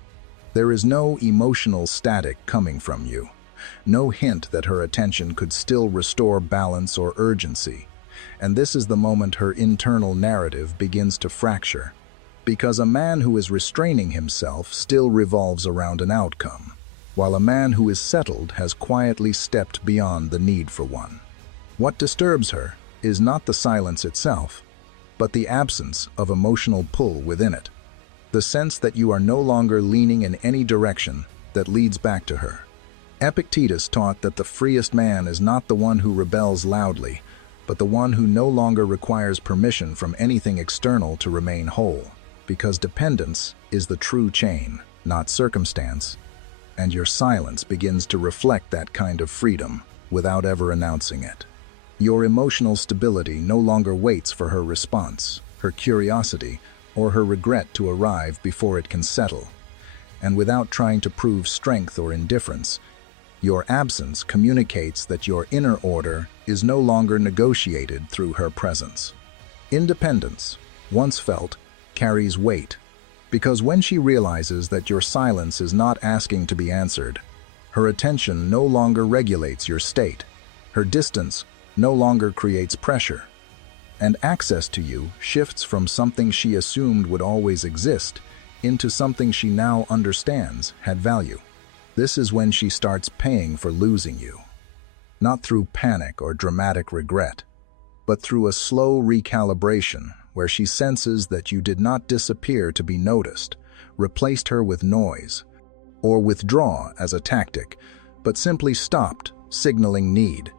There is no emotional static coming from you, no hint that her attention could still restore balance or urgency, and this is the moment her internal narrative begins to fracture, because a man who is restraining himself still revolves around an outcome, while a man who is settled has quietly stepped beyond the need for one. What disturbs her is not the silence itself, but the absence of emotional pull within it. The sense that you are no longer leaning in any direction that leads back to her. Epictetus taught that the freest man is not the one who rebels loudly, but the one who no longer requires permission from anything external to remain whole, because dependence is the true chain, not circumstance, and your silence begins to reflect that kind of freedom without ever announcing it. Your emotional stability no longer waits for her response, her curiosity, or her regret to arrive before it can settle. And without trying to prove strength or indifference, Your absence communicates that your inner order is no longer negotiated through her presence. Independence, once felt, carries weight, because when she realizes that your silence is not asking to be answered, her attention no longer regulates your state, her distance no longer creates pressure, and access to you shifts from something she assumed would always exist into something she now understands had value. This is when she starts paying for losing you, not through panic or dramatic regret, but through a slow recalibration where she senses that you did not disappear to be noticed, replaced her with noise, or withdraw as a tactic, but simply stopped, signaling need.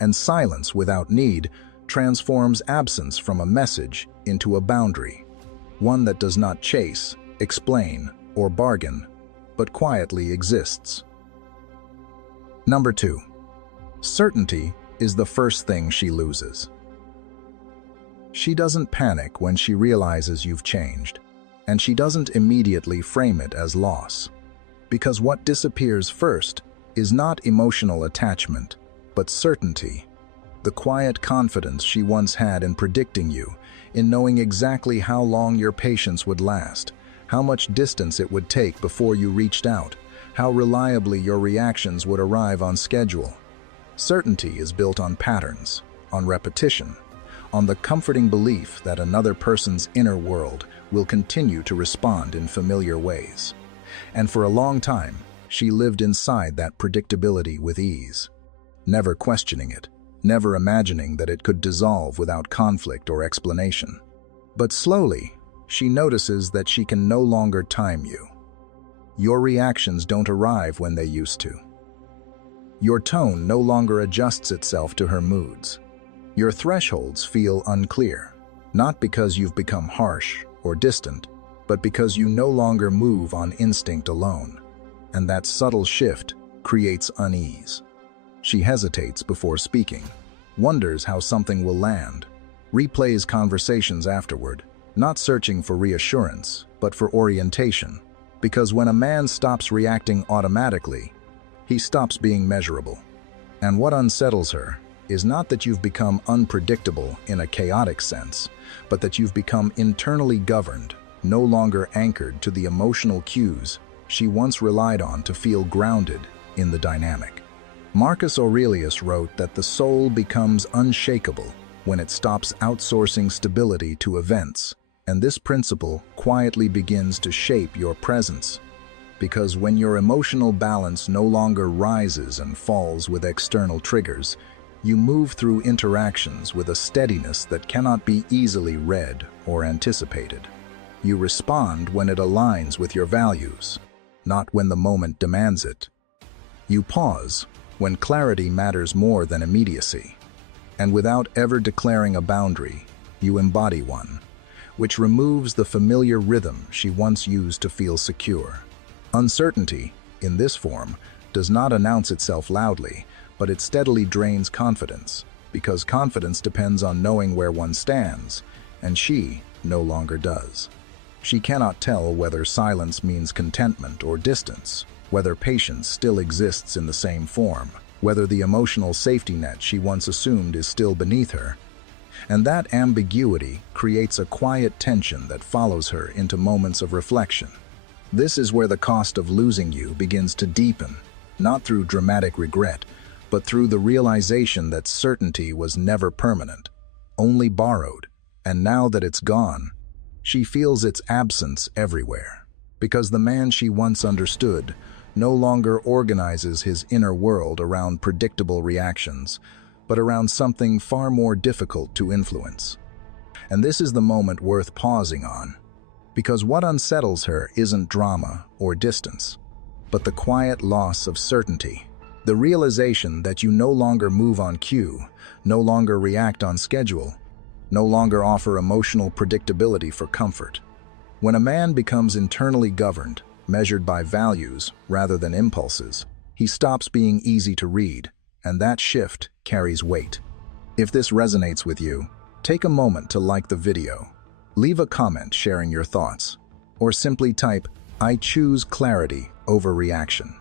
And silence without need transforms absence from a message into a boundary, one that does not chase, explain, or bargain, but quietly exists. Number 2. Certainty is the first thing she loses. She doesn't panic when she realizes you've changed, and she doesn't immediately frame it as loss. Because what disappears first is not emotional attachment, but certainty. The quiet confidence she once had in predicting you, in knowing exactly how long your patience would last, how much distance it would take before you reached out, how reliably your reactions would arrive on schedule. Certainty is built on patterns, on repetition, on the comforting belief that another person's inner world will continue to respond in familiar ways. And for a long time, she lived inside that predictability with ease, never questioning it, never imagining that it could dissolve without conflict or explanation. But slowly, she notices that she can no longer time you. Your reactions don't arrive when they used to. Your tone no longer adjusts itself to her moods. Your thresholds feel unclear, not because you've become harsh or distant, but because you no longer move on instinct alone. And that subtle shift creates unease. She hesitates before speaking, wonders how something will land, replays conversations afterward, not searching for reassurance, but for orientation. Because when a man stops reacting automatically, he stops being measurable. And what unsettles her is not that you've become unpredictable in a chaotic sense, but that you've become internally governed, no longer anchored to the emotional cues she once relied on to feel grounded in the dynamic. Marcus Aurelius wrote that the soul becomes unshakable when it stops outsourcing stability to events, and this principle quietly begins to shape your presence. Because when your emotional balance no longer rises and falls with external triggers, you move through interactions with a steadiness that cannot be easily read or anticipated. You respond when it aligns with your values, not when the moment demands it. You pause when clarity matters more than immediacy. And without ever declaring a boundary, you embody one, which removes the familiar rhythm she once used to feel secure. Uncertainty, in this form, does not announce itself loudly, but it steadily drains confidence, because confidence depends on knowing where one stands, and she no longer does. She cannot tell whether silence means contentment or distance, whether patience still exists in the same form, whether the emotional safety net she once assumed is still beneath her. And that ambiguity creates a quiet tension that follows her into moments of reflection. This is where the cost of losing you begins to deepen, not through dramatic regret, but through the realization that certainty was never permanent, only borrowed, and now that it's gone, she feels its absence everywhere, because the man she once understood no longer organizes his inner world around predictable reactions, but around something far more difficult to influence. And this is the moment worth pausing on, because what unsettles her isn't drama or distance, but the quiet loss of certainty. The realization that you no longer move on cue, no longer react on schedule, no longer offer emotional predictability for comfort. When a man becomes internally governed, measured by values rather than impulses, he stops being easy to read, and that shift carries weight. If this resonates with you, take a moment to like the video, leave a comment sharing your thoughts, or simply type, "I choose clarity over reaction."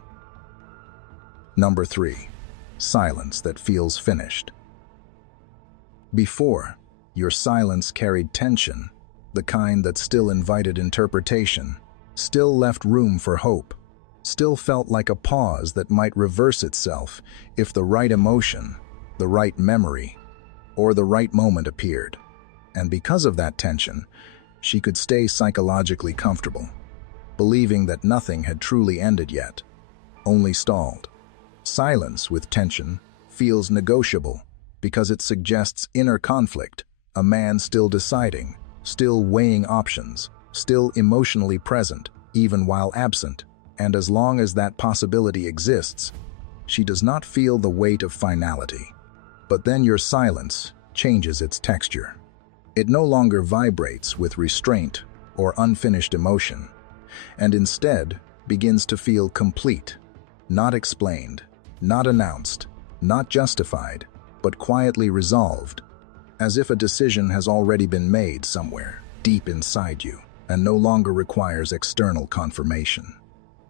Number 3. Silence that feels finished. Before, your silence carried tension, the kind that still invited interpretation, still left room for hope, still felt like a pause that might reverse itself if the right emotion, the right memory, or the right moment appeared. And because of that tension, she could stay psychologically comfortable, believing that nothing had truly ended yet, only stalled. Silence with tension feels negotiable because it suggests inner conflict, a man still deciding, still weighing options, still emotionally present, even while absent. And as long as that possibility exists, she does not feel the weight of finality. But then your silence changes its texture. It no longer vibrates with restraint or unfinished emotion, and instead begins to feel complete, not explained, not announced, not justified, but quietly resolved, as if a decision has already been made somewhere deep inside you and no longer requires external confirmation.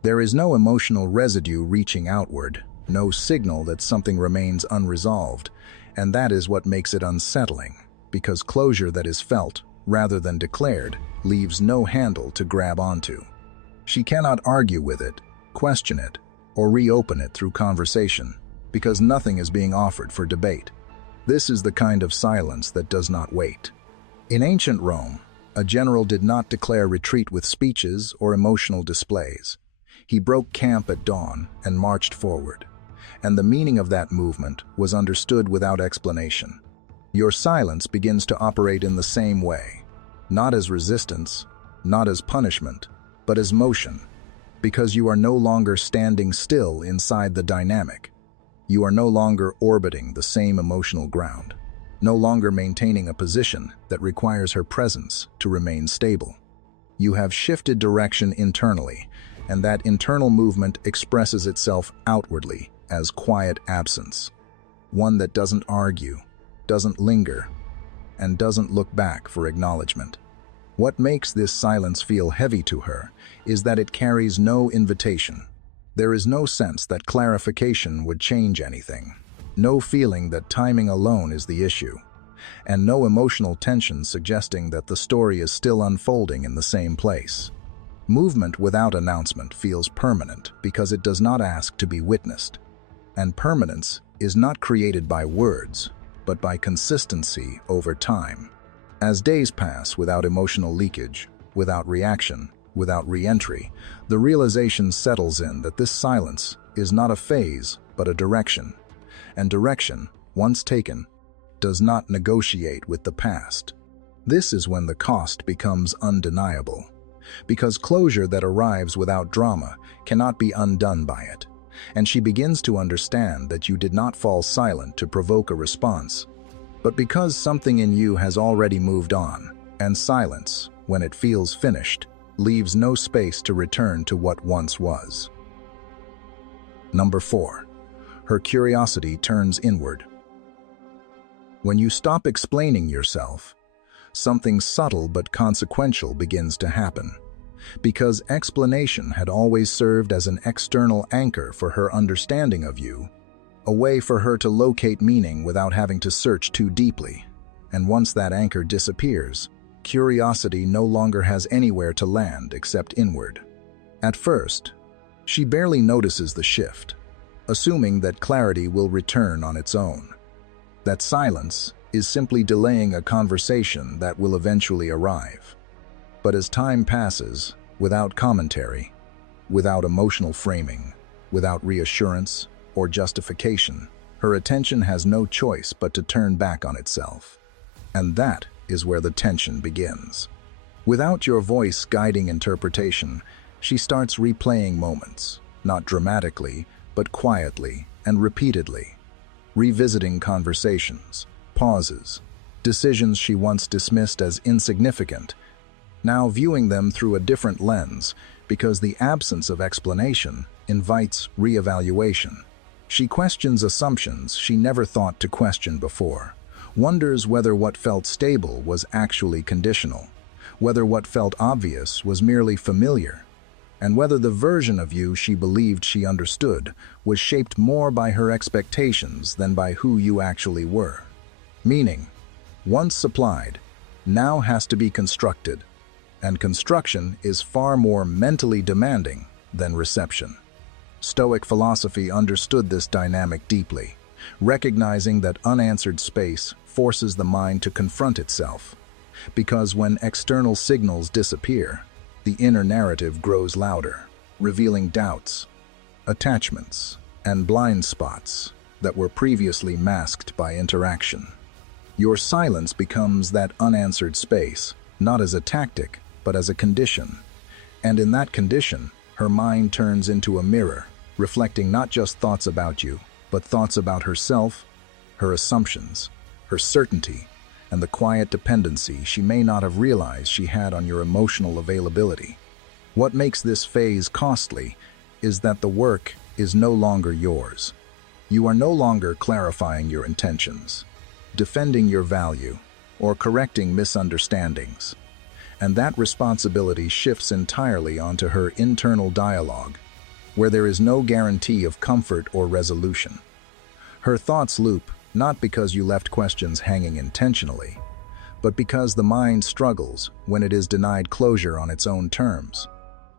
There is no emotional residue reaching outward, no signal that something remains unresolved, and that is what makes it unsettling, because closure that is felt, rather than declared, leaves no handle to grab onto. She cannot argue with it, question it, or reopen it through conversation, because nothing is being offered for debate. This is the kind of silence that does not wait. In ancient Rome, a general did not declare retreat with speeches or emotional displays. He broke camp at dawn and marched forward, and the meaning of that movement was understood without explanation. Your silence begins to operate in the same way, not as resistance, not as punishment, but as motion, because you are no longer standing still inside the dynamic. You are no longer orbiting the same emotional ground, no longer maintaining a position that requires her presence to remain stable. You have shifted direction internally, and that internal movement expresses itself outwardly as quiet absence, one that doesn't argue, doesn't linger, and doesn't look back for acknowledgement. What makes this silence feel heavy to her is that it carries no invitation. There is no sense that clarification would change anything, no feeling that timing alone is the issue, and no emotional tension suggesting that the story is still unfolding in the same place. Movement without announcement feels permanent because it does not ask to be witnessed, and permanence is not created by words, but by consistency over time. As days pass without emotional leakage, without reaction, without re-entry, the realization settles in that this silence is not a phase, but a direction. And direction, once taken, does not negotiate with the past. This is when the cost becomes undeniable, because closure that arrives without drama cannot be undone by it, and she begins to understand that you did not fall silent to provoke a response, but because something in you has already moved on, and silence, when it feels finished, leaves no space to return to what once was. Number 4. Her curiosity turns inward. When you stop explaining yourself, something subtle but consequential begins to happen, because explanation had always served as an external anchor for her understanding of you, a way for her to locate meaning without having to search too deeply. And once that anchor disappears, curiosity no longer has anywhere to land except inward. At first, she barely notices the shift, assuming that clarity will return on its own, that silence is simply delaying a conversation that will eventually arrive. But as time passes, without commentary, without emotional framing, without reassurance or justification, her attention has no choice but to turn back on itself. And that is where the tension begins. Without your voice guiding interpretation, she starts replaying moments, not dramatically, but quietly and repeatedly, revisiting conversations, pauses, decisions she once dismissed as insignificant, now viewing them through a different lens because the absence of explanation invites reevaluation. She questions assumptions she never thought to question before, wonders whether what felt stable was actually conditional, whether what felt obvious was merely familiar. and whether the version of you she believed she understood was shaped more by her expectations than by who you actually were. Meaning, once supplied, now has to be constructed, and construction is far more mentally demanding than reception. Stoic philosophy understood this dynamic deeply, recognizing that unanswered space forces the mind to confront itself, because when external signals disappear, the inner narrative grows louder, revealing doubts, attachments, and blind spots that were previously masked by interaction. Your silence becomes that unanswered space, not as a tactic, but as a condition. And in that condition, her mind turns into a mirror, reflecting not just thoughts about you, but thoughts about herself, her assumptions, her certainty, and the quiet dependency she may not have realized she had on your emotional availability. What makes this phase costly is that the work is no longer yours. You are no longer clarifying your intentions, defending your value, or correcting misunderstandings. And that responsibility shifts entirely onto her internal dialogue, where there is no guarantee of comfort or resolution. Her thoughts loop not because you left questions hanging intentionally, but because the mind struggles when it is denied closure on its own terms.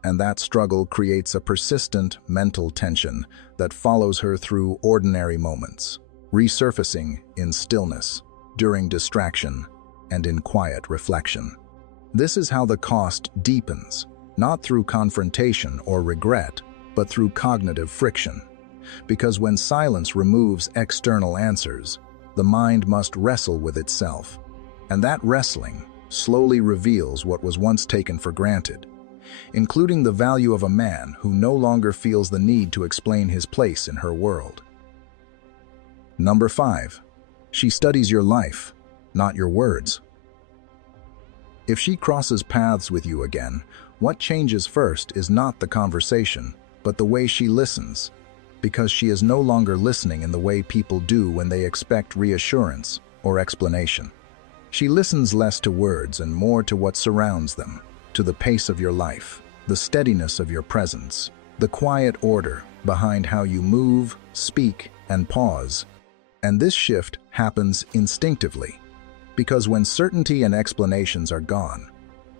And that struggle creates a persistent mental tension that follows her through ordinary moments, resurfacing in stillness, during distraction, and in quiet reflection. This is how the cost deepens, not through confrontation or regret, but through cognitive friction. Because when silence removes external answers, the mind must wrestle with itself. And that wrestling slowly reveals what was once taken for granted, including the value of a man who no longer feels the need to explain his place in her world. Number 5. She studies your life, not your words. If she crosses paths with you again, what changes first is not the conversation, but the way she listens, because she is no longer listening in the way people do when they expect reassurance or explanation. She listens less to words and more to what surrounds them, to the pace of your life, the steadiness of your presence, the quiet order behind how you move, speak, and pause. And this shift happens instinctively, because when certainty and explanations are gone,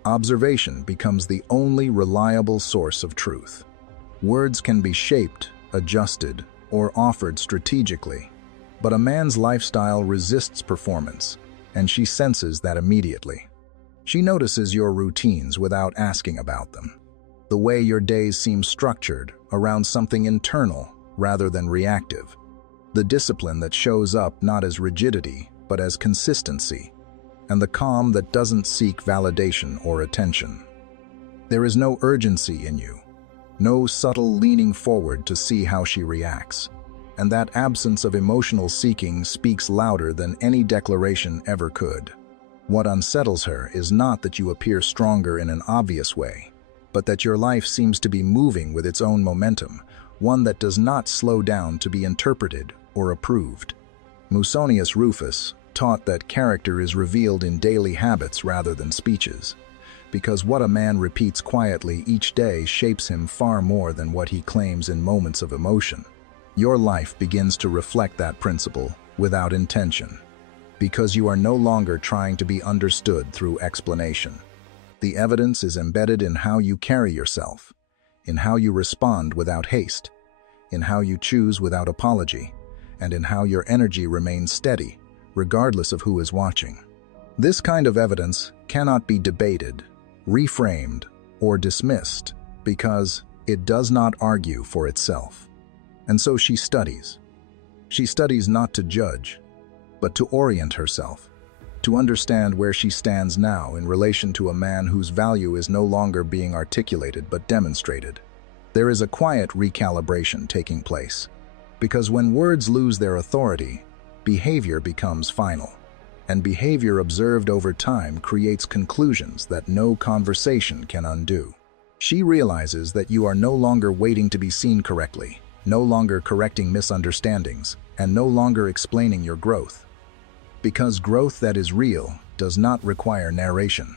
observation becomes the only reliable source of truth. Words can be shaped, adjusted, or offered strategically, but a man's lifestyle resists performance, and she senses that immediately. She notices your routines without asking about them, the way your days seem structured around something internal rather than reactive, the discipline that shows up not as rigidity but as consistency, and the calm that doesn't seek validation or attention. There is no urgency in you, no subtle leaning forward to see how she reacts, and that absence of emotional seeking speaks louder than any declaration ever could. What unsettles her is not that you appear stronger in an obvious way, but that your life seems to be moving with its own momentum, one that does not slow down to be interpreted or approved. Musonius Rufus taught that character is revealed in daily habits rather than speeches, because what a man repeats quietly each day shapes him far more than what he claims in moments of emotion. Your life begins to reflect that principle without intention, because you are no longer trying to be understood through explanation. The evidence is embedded in how you carry yourself, in how you respond without haste, in how you choose without apology, and in how your energy remains steady, regardless of who is watching. This kind of evidence cannot be debated, reframed, or dismissed, because it does not argue for itself. And so she studies. She studies not to judge, but to orient herself, to understand where she stands now in relation to a man whose value is no longer being articulated but demonstrated. There is a quiet recalibration taking place, because when words lose their authority, behavior becomes final, and behavior observed over time creates conclusions that no conversation can undo. She realizes that you are no longer waiting to be seen correctly, no longer correcting misunderstandings, and no longer explaining your growth. Because growth that is real does not require narration.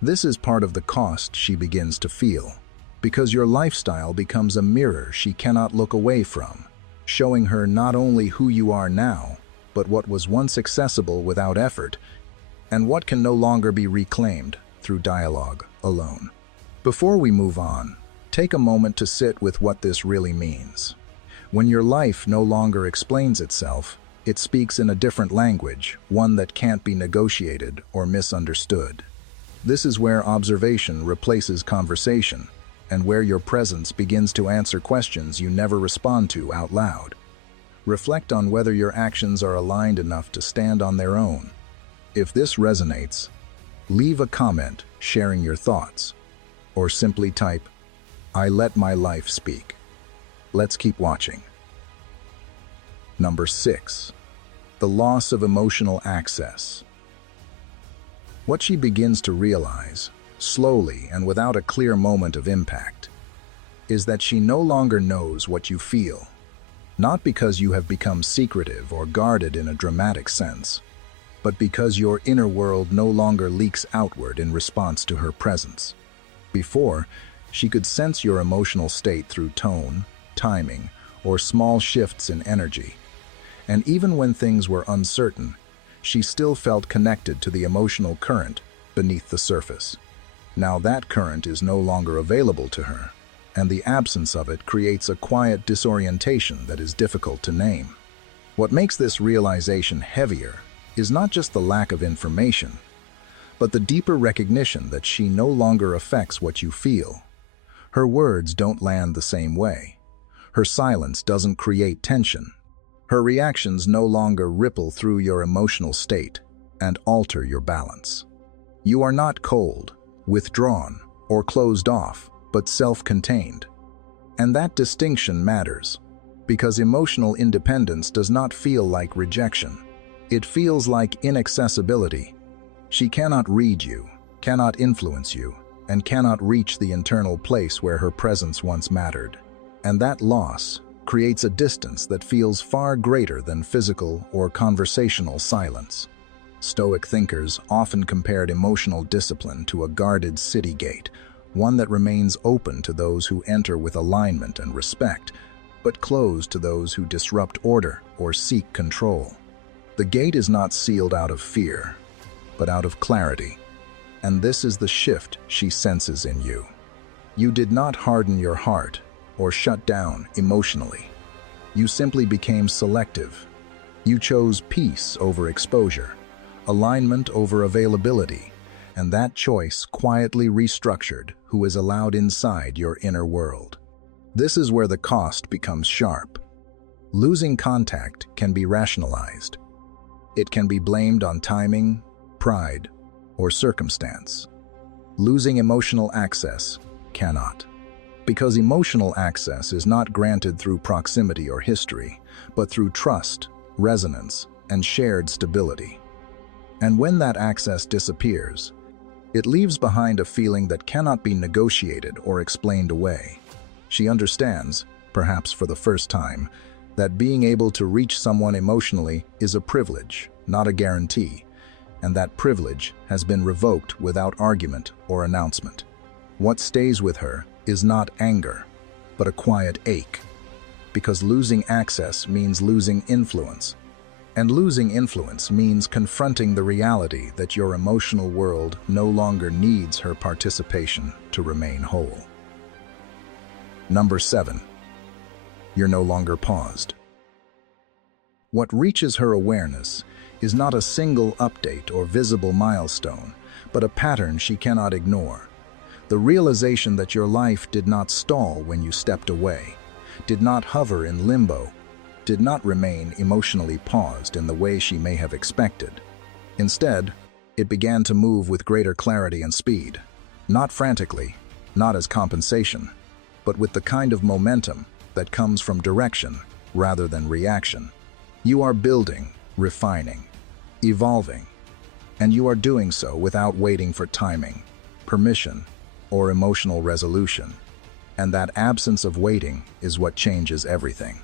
This is part of the cost she begins to feel, because your lifestyle becomes a mirror she cannot look away from, showing her not only who you are now, but what was once accessible without effort, and what can no longer be reclaimed through dialogue alone. Before we move on, take a moment to sit with what this really means. When your life no longer explains itself, it speaks in a different language, one that can't be negotiated or misunderstood. This is where observation replaces conversation, and where your presence begins to answer questions you never respond to out loud. Reflect on whether your actions are aligned enough to stand on their own. If this resonates, leave a comment sharing your thoughts, or simply type, "I let my life speak." Let's keep watching. Number 6. The loss of emotional access. What she begins to realize, slowly and without a clear moment of impact, is that she no longer knows what you feel, not because you have become secretive or guarded in a dramatic sense, but because your inner world no longer leaks outward in response to her presence. Before, she could sense your emotional state through tone, timing, or small shifts in energy. And even when things were uncertain, she still felt connected to the emotional current beneath the surface. Now that current is no longer available to her, and the absence of it creates a quiet disorientation that is difficult to name. What makes this realization heavier is not just the lack of information, but the deeper recognition that she no longer affects what you feel. Her words don't land the same way. Her silence doesn't create tension. Her reactions no longer ripple through your emotional state and alter your balance. You are not cold, withdrawn, or closed off, but self-contained. And that distinction matters, because emotional independence does not feel like rejection. It feels like inaccessibility. She cannot read you, cannot influence you, and cannot reach the internal place where her presence once mattered. And that loss creates a distance that feels far greater than physical or conversational silence. Stoic thinkers often compared emotional discipline to a guarded city gate, one that remains open to those who enter with alignment and respect, but closed to those who disrupt order or seek control. The gate is not sealed out of fear, but out of clarity. And this is the shift she senses in you. You did not harden your heart or shut down emotionally. You simply became selective. You chose peace over exposure, alignment over availability, and that choice quietly restructured who is allowed inside your inner world. This is where the cost becomes sharp. Losing contact can be rationalized. It can be blamed on timing, pride, or circumstance. Losing emotional access cannot. Because emotional access is not granted through proximity or history, but through trust, resonance, and shared stability. And when that access disappears, it leaves behind a feeling that cannot be negotiated or explained away. She understands, perhaps for the first time, that being able to reach someone emotionally is a privilege, not a guarantee, and that privilege has been revoked without argument or announcement. What stays with her is not anger, but a quiet ache, because losing access means losing influence, and losing influence means confronting the reality that your emotional world no longer needs her participation to remain whole. Number 7. You're no longer paused. What reaches her awareness is not a single update or visible milestone, but a pattern she cannot ignore. The realization that your life did not stall when you stepped away, did not hover in limbo, did not remain emotionally paused in the way she may have expected. Instead, it began to move with greater clarity and speed, not frantically, not as compensation, but with the kind of momentum that comes from direction rather than reaction. You are building, refining, evolving, and you are doing so without waiting for timing, permission, or emotional resolution. And that absence of waiting is what changes everything.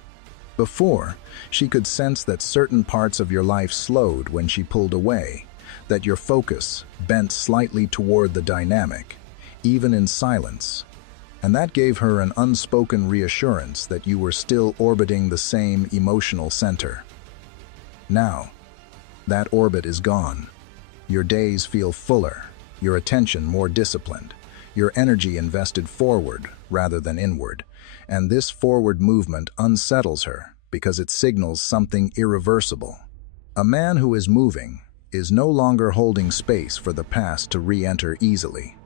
Before, she could sense that certain parts of your life slowed when she pulled away, that your focus bent slightly toward the dynamic, even in silence. and that gave her an unspoken reassurance that you were still orbiting the same emotional center. Now, that orbit is gone. Your days feel fuller, your attention more disciplined, your energy invested forward rather than inward, and this forward movement unsettles her because it signals something irreversible. A man who is moving is no longer holding space for the past to re-enter easily.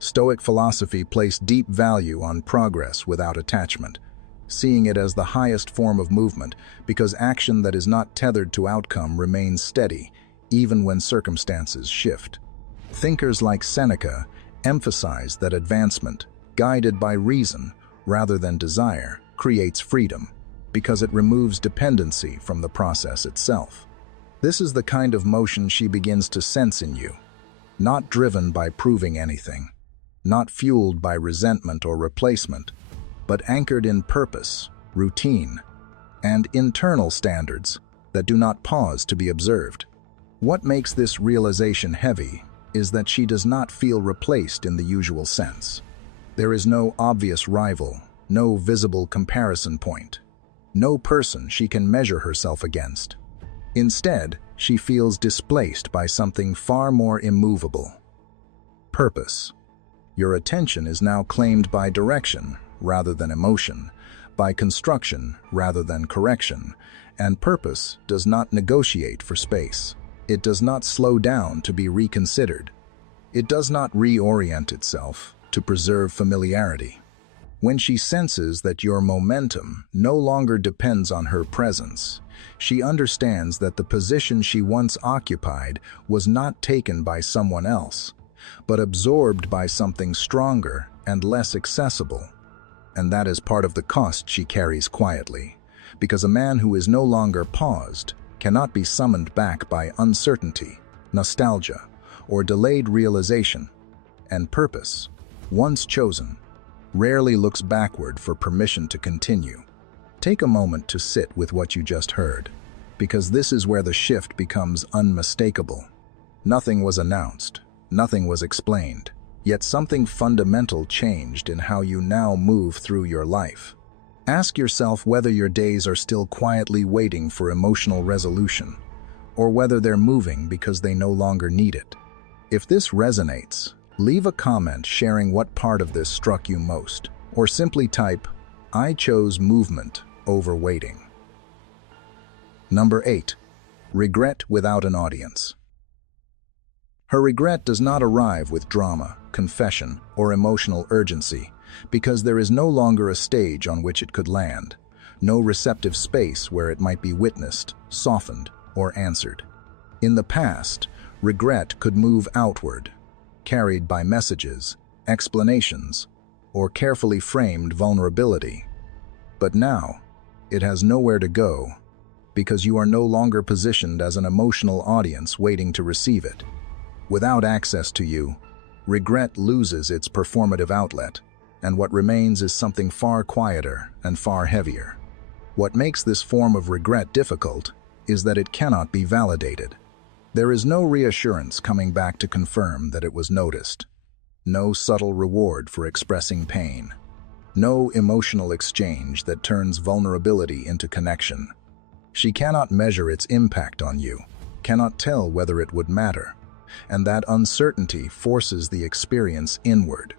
Stoic philosophy placed deep value on progress without attachment, seeing it as the highest form of movement because action that is not tethered to outcome remains steady, even when circumstances shift. Thinkers like Seneca emphasize that advancement, guided by reason rather than desire, creates freedom because it removes dependency from the process itself. This is the kind of motion she begins to sense in you, not driven by proving anything, not fueled by resentment or replacement, but anchored in purpose, routine, and internal standards that do not pause to be observed. What makes this realization heavy is that she does not feel replaced in the usual sense. There is no obvious rival, no visible comparison point, no person she can measure herself against. Instead, she feels displaced by something far more immovable: purpose. Your attention is now claimed by direction rather than emotion, by construction rather than correction, and purpose does not negotiate for space. It does not slow down to be reconsidered. It does not reorient itself to preserve familiarity. When she senses that your momentum no longer depends on her presence, she understands that the position she once occupied was not taken by someone else, but absorbed by something stronger and less accessible. And that is part of the cost she carries quietly, because a man who is no longer paused cannot be summoned back by uncertainty, nostalgia, or delayed realization. And purpose, once chosen, rarely looks backward for permission to continue. Take a moment to sit with what you just heard, because this is where the shift becomes unmistakable. Nothing was announced. Nothing was explained, yet something fundamental changed in how you now move through your life. Ask yourself whether your days are still quietly waiting for emotional resolution, or whether they're moving because they no longer need it. If this resonates, leave a comment sharing what part of this struck you most, or simply type, "I chose movement over waiting." Number 8. Regret without an audience. Her regret does not arrive with drama, confession, or emotional urgency, because there is no longer a stage on which it could land, no receptive space where it might be witnessed, softened, or answered. In the past, regret could move outward, carried by messages, explanations, or carefully framed vulnerability. But now, it has nowhere to go, because you are no longer positioned as an emotional audience waiting to receive it. Without access to you, regret loses its performative outlet, and what remains is something far quieter and far heavier. What makes this form of regret difficult is that it cannot be validated. There is no reassurance coming back to confirm that it was noticed, no subtle reward for expressing pain, no emotional exchange that turns vulnerability into connection. She cannot measure its impact on you, cannot tell whether it would matter, and that uncertainty forces the experience inward.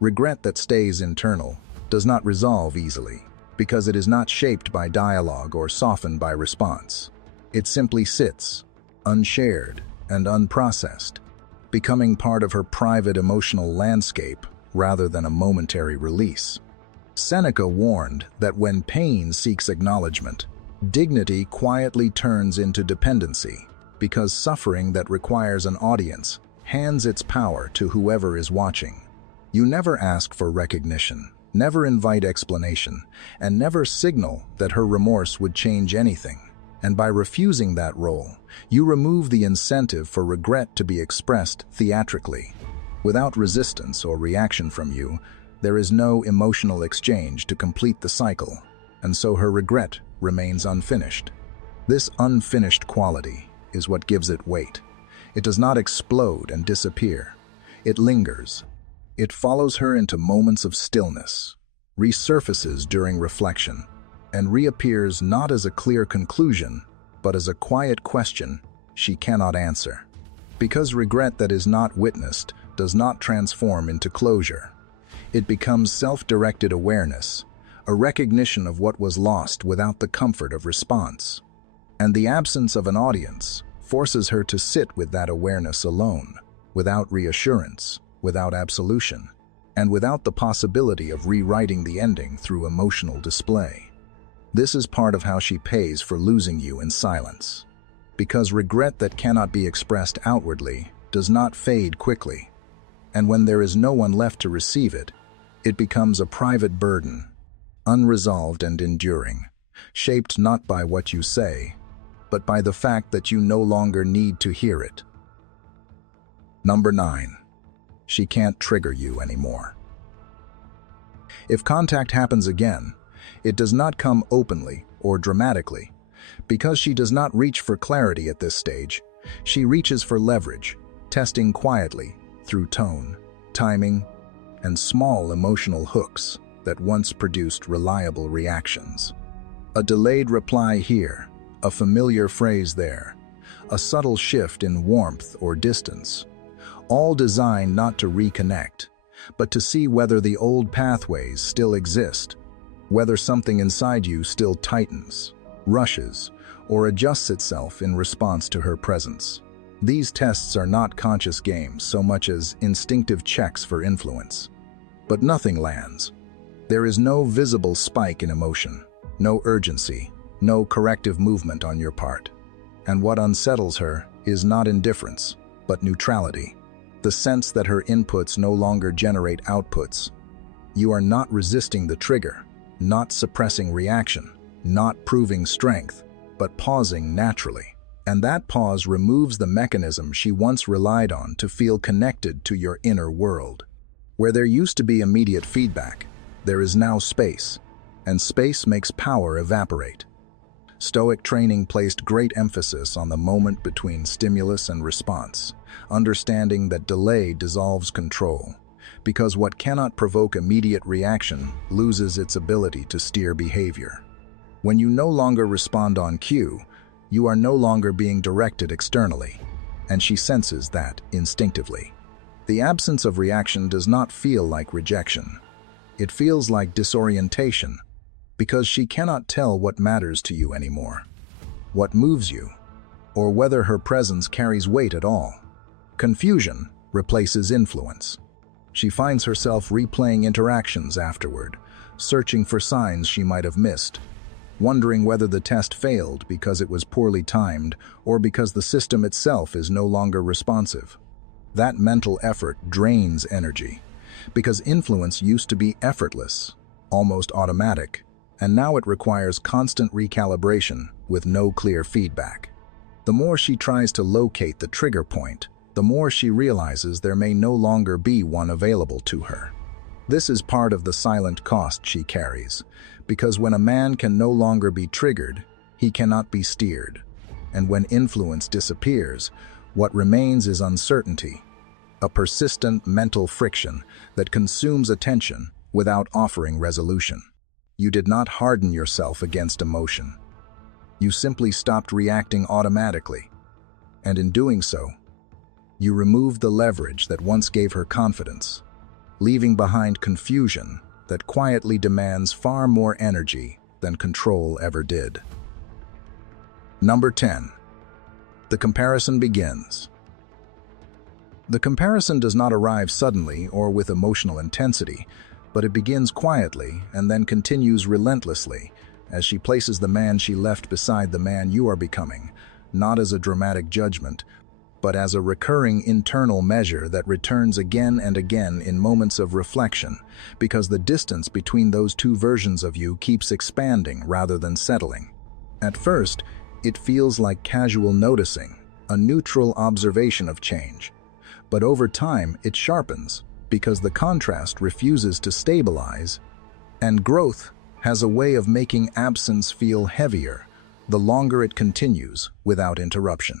Regret that stays internal does not resolve easily, because it is not shaped by dialogue or softened by response. It simply sits, unshared and unprocessed, becoming part of her private emotional landscape rather than a momentary release. Seneca warned that when pain seeks acknowledgement, dignity quietly turns into dependency, because suffering that requires an audience hands its power to whoever is watching. You never ask for recognition, never invite explanation, and never signal that her remorse would change anything. And by refusing that role, you remove the incentive for regret to be expressed theatrically. Without resistance or reaction from you, there is no emotional exchange to complete the cycle, and so her regret remains unfinished. This unfinished quality is what gives it weight. It does not explode and disappear. It lingers, It follows her into moments of stillness, resurfaces during reflection, and reappears not as a clear conclusion, but as a quiet question she cannot answer. Because regret that is not witnessed does not transform into closure. It becomes self-directed awareness, a recognition of what was lost without the comfort of response. And the absence of an audience forces her to sit with that awareness alone, without reassurance, without absolution, and without the possibility of rewriting the ending through emotional display. This is part of how she pays for losing you in silence. Because regret that cannot be expressed outwardly does not fade quickly, and when there is no one left to receive it, it becomes a private burden, unresolved and enduring, shaped not by what you say, but by the fact that you no longer need to hear it. Number 9. She can't trigger you anymore. If contact happens again, it does not come openly or dramatically. Because she does not reach for clarity at this stage, she reaches for leverage, testing quietly through tone, timing, and small emotional hooks that once produced reliable reactions. A delayed reply here, a familiar phrase there, a subtle shift in warmth or distance, all designed not to reconnect, but to see whether the old pathways still exist, whether something inside you still tightens, rushes, or adjusts itself in response to her presence. These tests are not conscious games so much as instinctive checks for influence. But nothing lands. There is no visible spike in emotion, no urgency, no corrective movement on your part. And what unsettles her is not indifference, but neutrality, the sense that her inputs no longer generate outputs. You are not resisting the trigger, not suppressing reaction, not proving strength, but pausing naturally. And that pause removes the mechanism she once relied on to feel connected to your inner world. Where there used to be immediate feedback, there is now space, and space makes power evaporate. Stoic training placed great emphasis on the moment between stimulus and response, understanding that delay dissolves control, because what cannot provoke immediate reaction loses its ability to steer behavior. When you no longer respond on cue, you are no longer being directed externally, and she senses that instinctively. The absence of reaction does not feel like rejection. It feels like disorientation, because she cannot tell what matters to you anymore, what moves you, or whether her presence carries weight at all. Confusion replaces influence. She finds herself replaying interactions afterward, searching for signs she might have missed, wondering whether the test failed because it was poorly timed or because the system itself is no longer responsive. That mental effort drains energy, because influence used to be effortless, almost automatic, and now it requires constant recalibration with no clear feedback. The more she tries to locate the trigger point, the more she realizes there may no longer be one available to her. This is part of the silent cost she carries, because when a man can no longer be triggered, he cannot be steered. And when influence disappears, what remains is uncertainty, a persistent mental friction that consumes attention without offering resolution. You did not harden yourself against emotion. You simply stopped reacting automatically, and in doing so, you removed the leverage that once gave her confidence, leaving behind confusion that quietly demands far more energy than control ever did. Number 10. The comparison begins. The comparison does not arrive suddenly or with emotional intensity, but it begins quietly and then continues relentlessly as she places the man she left beside the man you are becoming, not as a dramatic judgment, but as a recurring internal measure that returns again and again in moments of reflection, because the distance between those two versions of you keeps expanding rather than settling. At first, it feels like casual noticing, a neutral observation of change. But over time, it sharpens, because the contrast refuses to stabilize, and growth has a way of making absence feel heavier the longer it continues without interruption.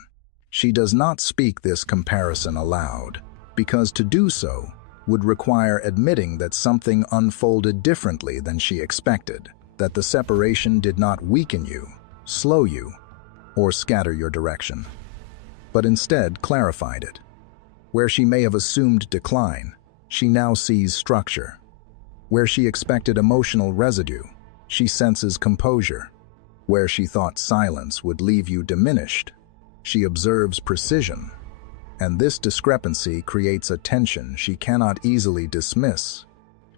She does not speak this comparison aloud, because to do so would require admitting that something unfolded differently than she expected, that the separation did not weaken you, slow you, or scatter your direction, but instead clarified it. Where she may have assumed decline, she now sees structure. Where she expected emotional residue, she senses composure. Where she thought silence would leave you diminished, she observes precision. And this discrepancy creates a tension she cannot easily dismiss,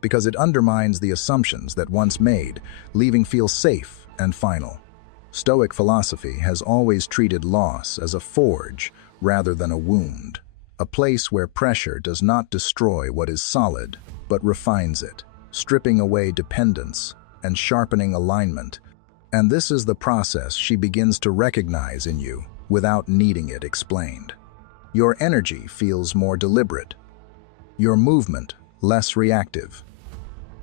because it undermines the assumptions that once made, leaving feel safe and final. Stoic philosophy has always treated loss as a forge rather than a wound, a place where pressure does not destroy what is solid, but refines it, stripping away dependence and sharpening alignment. And this is the process she begins to recognize in you without needing it explained. Your energy feels more deliberate, your movement less reactive,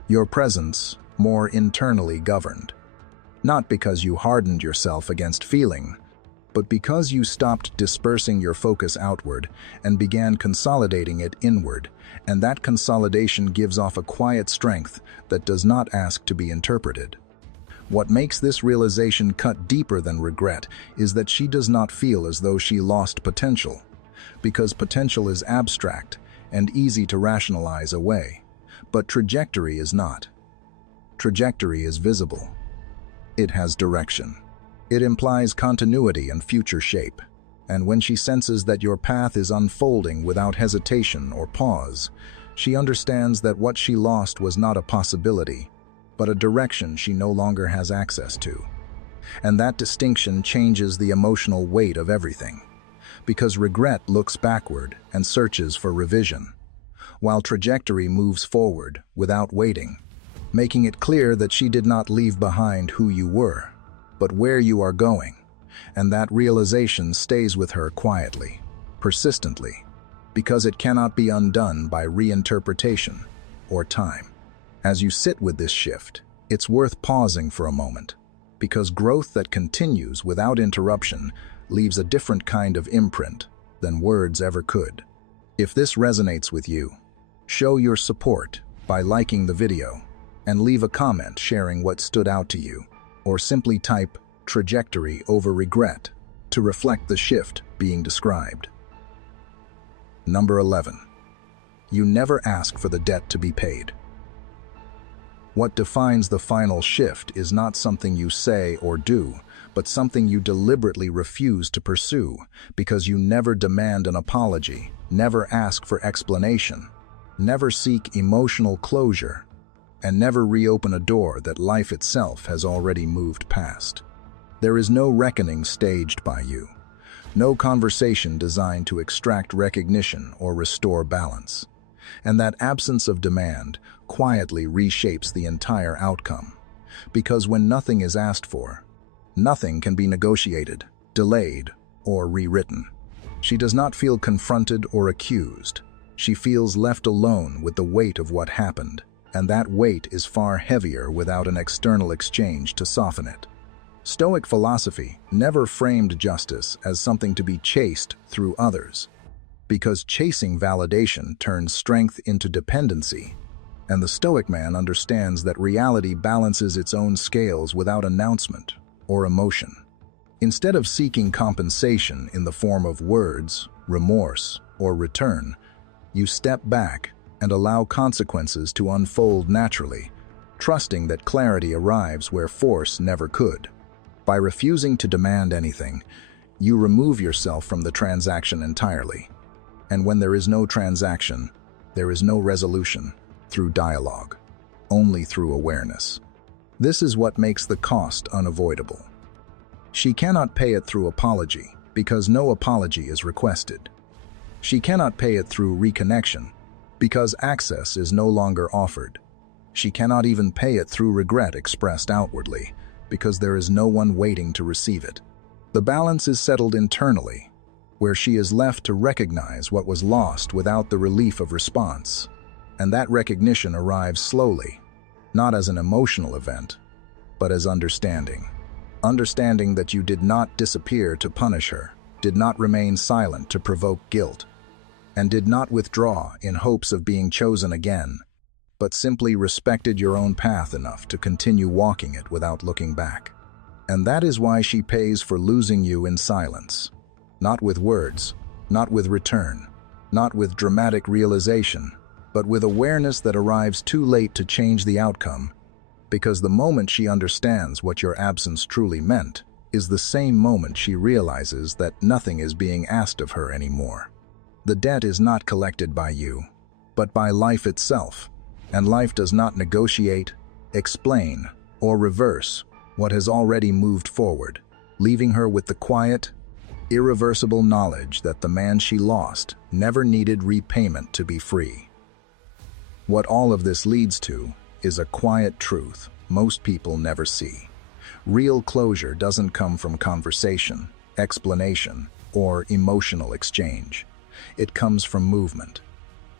your presence more internally governed. Not because you hardened yourself against feeling, but because you stopped dispersing your focus outward and began consolidating it inward, and that consolidation gives off a quiet strength that does not ask to be interpreted. What makes this realization cut deeper than regret is that she does not feel as though she lost potential, because potential is abstract and easy to rationalize away, but trajectory is not. Trajectory is visible. It has direction. It implies continuity and future shape, and when she senses that your path is unfolding without hesitation or pause, she understands that what she lost was not a possibility, but a direction she no longer has access to. And that distinction changes the emotional weight of everything, because regret looks backward and searches for revision, while trajectory moves forward without waiting, making it clear that she did not leave behind who you were, but where you are going, and that realization stays with her quietly, persistently, because it cannot be undone by reinterpretation or time. As you sit with this shift, it's worth pausing for a moment, because growth that continues without interruption leaves a different kind of imprint than words ever could. If this resonates with you, show your support by liking the video and leave a comment sharing what stood out to you, or simply type "trajectory over regret" to reflect the shift being described. Number 11. You never ask for the debt to be paid. What defines the final shift is not something you say or do, but something you deliberately refuse to pursue, because you never demand an apology, never ask for explanation, never seek emotional closure, and never reopen a door that life itself has already moved past. There is no reckoning staged by you, no conversation designed to extract recognition or restore balance. And that absence of demand quietly reshapes the entire outcome, because when nothing is asked for, nothing can be negotiated, delayed, or rewritten. She does not feel confronted or accused. She feels left alone with the weight of what happened, and that weight is far heavier without an external exchange to soften it. Stoic philosophy never framed justice as something to be chased through others, because chasing validation turns strength into dependency, and the Stoic man understands that reality balances its own scales without announcement or emotion. Instead of seeking compensation in the form of words, remorse, or return, you step back and allow consequences to unfold naturally, trusting that clarity arrives where force never could. By refusing to demand anything, you remove yourself from the transaction entirely. And when there is no transaction, there is no resolution through dialogue, only through awareness. This is what makes the cost unavoidable. She cannot pay it through apology, because no apology is requested. She cannot pay it through reconnection, because access is no longer offered. She cannot even pay it through regret expressed outwardly, because there is no one waiting to receive it. The balance is settled internally, where she is left to recognize what was lost without the relief of response. And that recognition arrives slowly, not as an emotional event, but as understanding. Understanding that you did not disappear to punish her, did not remain silent to provoke guilt, and did not withdraw in hopes of being chosen again, but simply respected your own path enough to continue walking it without looking back. And that is why she pays for losing you in silence. Not with words, not with return, not with dramatic realization, but with awareness that arrives too late to change the outcome, because the moment she understands what your absence truly meant is the same moment she realizes that nothing is being asked of her anymore. The debt is not collected by you, but by life itself, and life does not negotiate, explain, or reverse what has already moved forward, leaving her with the quiet, irreversible knowledge that the man she lost never needed repayment to be free. What all of this leads to is a quiet truth most people never see. Real closure doesn't come from conversation, explanation, or emotional exchange. It comes from movement.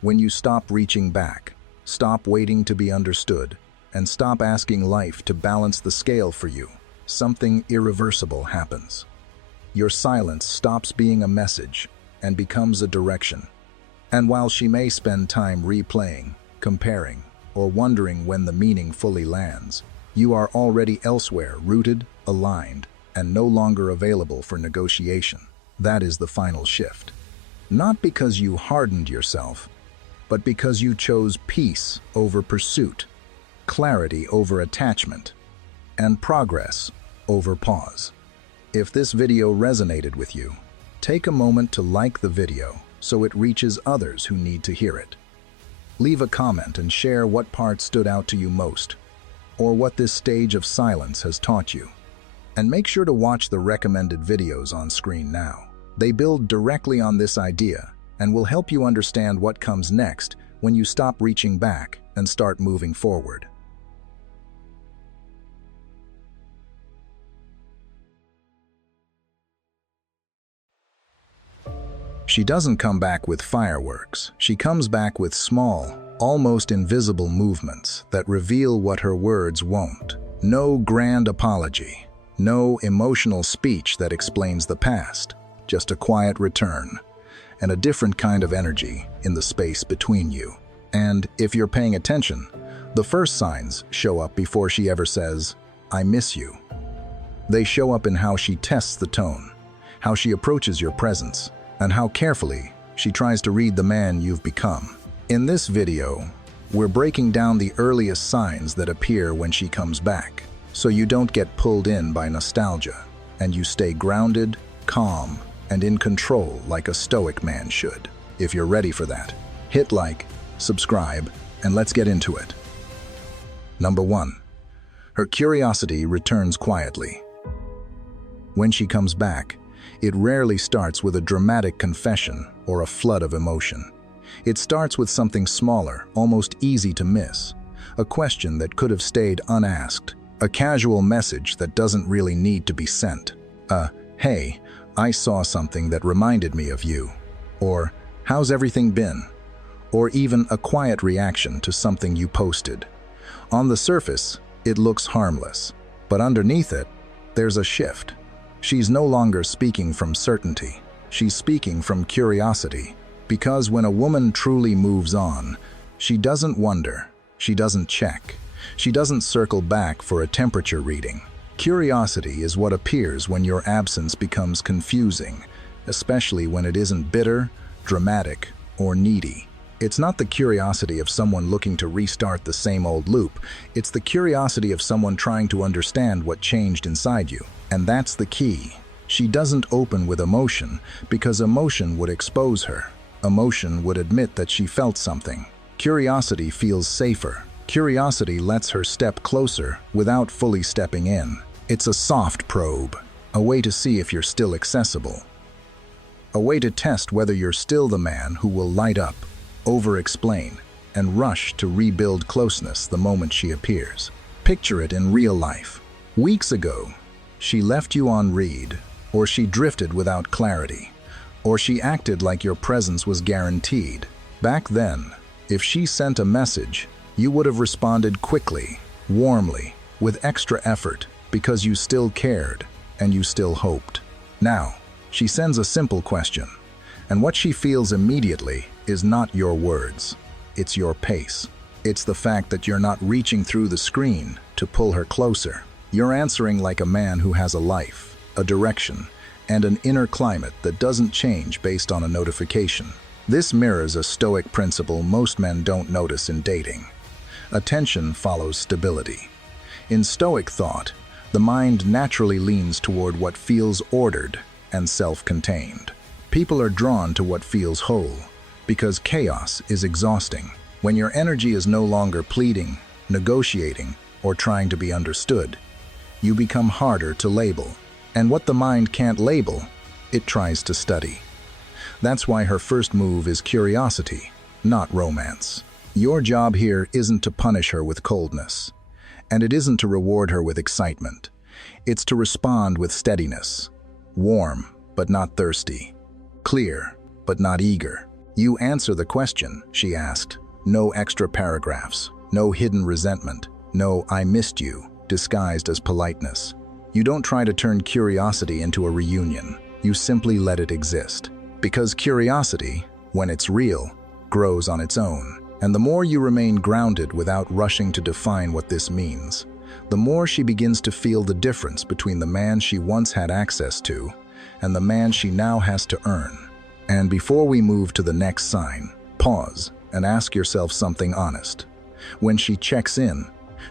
When you stop reaching back, stop waiting to be understood, and stop asking life to balance the scale for you, something irreversible happens. Your silence stops being a message and becomes a direction. And while she may spend time replaying, comparing, or wondering when the meaning fully lands, you are already elsewhere, rooted, aligned, and no longer available for negotiation. That is the final shift. Not because you hardened yourself, but because you chose peace over pursuit, clarity over attachment, and progress over pause. If this video resonated with you, take a moment to like the video so it reaches others who need to hear it. Leave a comment and share what part stood out to you most, or what this stage of silence has taught you. And make sure to watch the recommended videos on screen now. They build directly on this idea and will help you understand what comes next when you stop reaching back and start moving forward. She doesn't come back with fireworks. She comes back with small, almost invisible movements that reveal what her words won't. No grand apology, no emotional speech that explains the past, just a quiet return, and a different kind of energy in the space between you. And if you're paying attention, the first signs show up before she ever says, "I miss you." They show up in how she tests the tone, how she approaches your presence, and how carefully she tries to read the man you've become. In this video, we're breaking down the earliest signs that appear when she comes back, so you don't get pulled in by nostalgia, and you stay grounded, calm, and in control like a Stoic man should. If you're ready for that, hit like, subscribe, and let's get into it. Number 1. Her curiosity returns quietly. When she comes back, it rarely starts with a dramatic confession or a flood of emotion. It starts with something smaller, almost easy to miss. A question that could have stayed unasked. A casual message that doesn't really need to be sent. Hey, I saw something that reminded me of you. Or, how's everything been? Or even a quiet reaction to something you posted. On the surface, it looks harmless, but underneath it, there's a shift. She's no longer speaking from certainty. She's speaking from curiosity. Because when a woman truly moves on, she doesn't wonder, she doesn't check, she doesn't circle back for a temperature reading. Curiosity is what appears when your absence becomes confusing, especially when it isn't bitter, dramatic, or needy. It's not the curiosity of someone looking to restart the same old loop. It's the curiosity of someone trying to understand what changed inside you. And that's the key. She doesn't open with emotion because emotion would expose her. Emotion would admit that she felt something. Curiosity feels safer. Curiosity lets her step closer without fully stepping in. It's a soft probe, a way to see if you're still accessible. A way to test whether you're still the man who will light up, over-explain, and rush to rebuild closeness the moment she appears. Picture it in real life. Weeks ago, she left you on read, or she drifted without clarity, or she acted like your presence was guaranteed. Back then, if she sent a message, you would have responded quickly, warmly, with extra effort, because you still cared and you still hoped. Now, she sends a simple question. And what she feels immediately is not your words. It's your pace. It's the fact that you're not reaching through the screen to pull her closer. You're answering like a man who has a life, a direction, and an inner climate that doesn't change based on a notification. This mirrors a Stoic principle most men don't notice in dating. Attention follows stability. In Stoic thought, the mind naturally leans toward what feels ordered and self-contained. People are drawn to what feels whole, because chaos is exhausting. When your energy is no longer pleading, negotiating, or trying to be understood, you become harder to label. And what the mind can't label, it tries to study. That's why her first move is curiosity, not romance. Your job here isn't to punish her with coldness, and it isn't to reward her with excitement. It's to respond with steadiness, warm but not thirsty, clear but not eager. You answer the question, she asked. No extra paragraphs, no hidden resentment, no "I missed you" disguised as politeness. You don't try to turn curiosity into a reunion. You simply let it exist. Because curiosity, when it's real, grows on its own. And the more you remain grounded without rushing to define what this means, the more she begins to feel the difference between the man she once had access to and the man she now has to earn. And before we move to the next sign, pause and ask yourself something honest. When she checks in,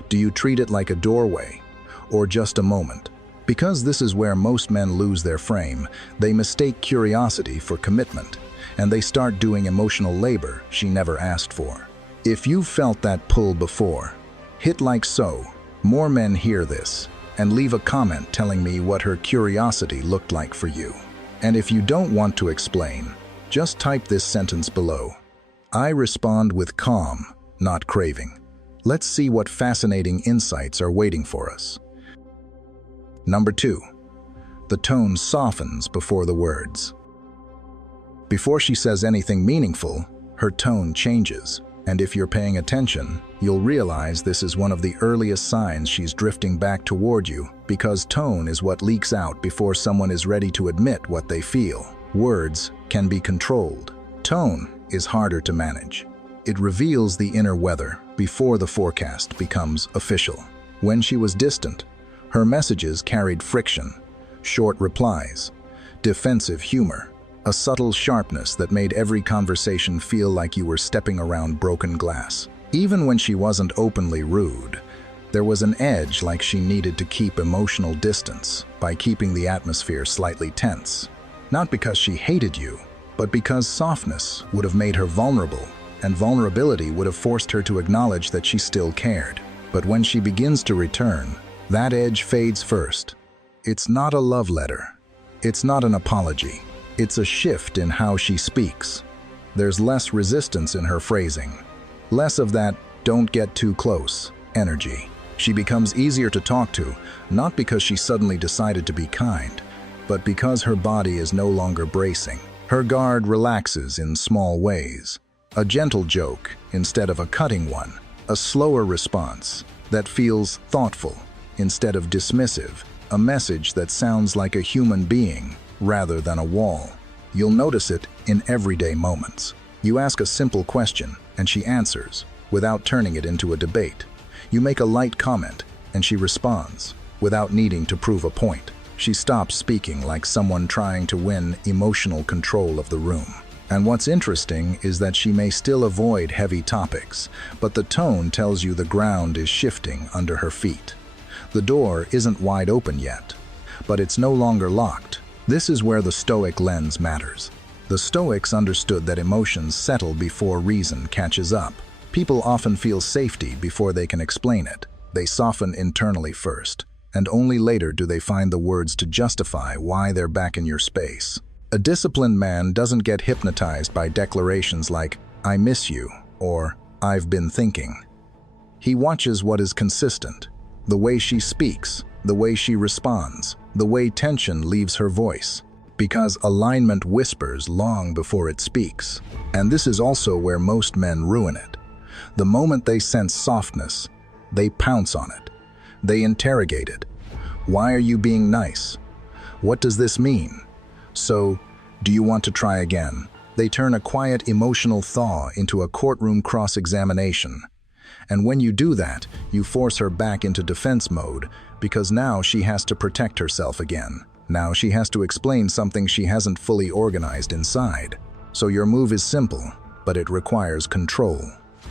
do you treat it like a doorway or just a moment? Because this is where most men lose their frame, they mistake curiosity for commitment, and they start doing emotional labor she never asked for. If you've felt that pull before, hit like so. More men hear this, and leave a comment telling me what her curiosity looked like for you. And if you don't want to explain, just type this sentence below. I respond with calm, not craving. Let's see what fascinating insights are waiting for us. Number 2. The tone softens before the words. Before she says anything meaningful, her tone changes. And if you're paying attention, you'll realize this is one of the earliest signs she's drifting back toward you, because tone is what leaks out before someone is ready to admit what they feel. Words can be controlled. Tone is harder to manage. It reveals the inner weather before the forecast becomes official. When she was distant, her messages carried friction, short replies, defensive humor, a subtle sharpness that made every conversation feel like you were stepping around broken glass. Even when she wasn't openly rude, there was an edge, like she needed to keep emotional distance by keeping the atmosphere slightly tense. Not because she hated you, but because softness would have made her vulnerable, and vulnerability would have forced her to acknowledge that she still cared. But when she begins to return, that edge fades first. It's not a love letter. It's not an apology. It's a shift in how she speaks. There's less resistance in her phrasing, less of that "don't get too close" energy. She becomes easier to talk to, not because she suddenly decided to be kind, but because her body is no longer bracing. Her guard relaxes in small ways. A gentle joke instead of a cutting one, a slower response that feels thoughtful instead of dismissive, a message that sounds like a human being rather than a wall. You'll notice it in everyday moments. You ask a simple question and she answers without turning it into a debate. You make a light comment and she responds without needing to prove a point. She stops speaking like someone trying to win emotional control of the room. And what's interesting is that she may still avoid heavy topics, but the tone tells you the ground is shifting under her feet. The door isn't wide open yet, but it's no longer locked. This is where the Stoic lens matters. The Stoics understood that emotions settle before reason catches up. People often feel safety before they can explain it. They soften internally first, and only later do they find the words to justify why they're back in your space. A disciplined man doesn't get hypnotized by declarations like, "I miss you," or "I've been thinking." He watches what is consistent, the way she speaks, the way she responds, the way tension leaves her voice, because alignment whispers long before it speaks. And this is also where most men ruin it. The moment they sense softness, they pounce on it. They interrogate it. Why are you being nice? What does this mean? So, Do you want to try again? They turn a quiet emotional thaw into a courtroom cross-examination. And when you do that, you force her back into defense mode, because now she has to protect herself again. Now she has to explain something she hasn't fully organized inside. So your move is simple, but it requires control.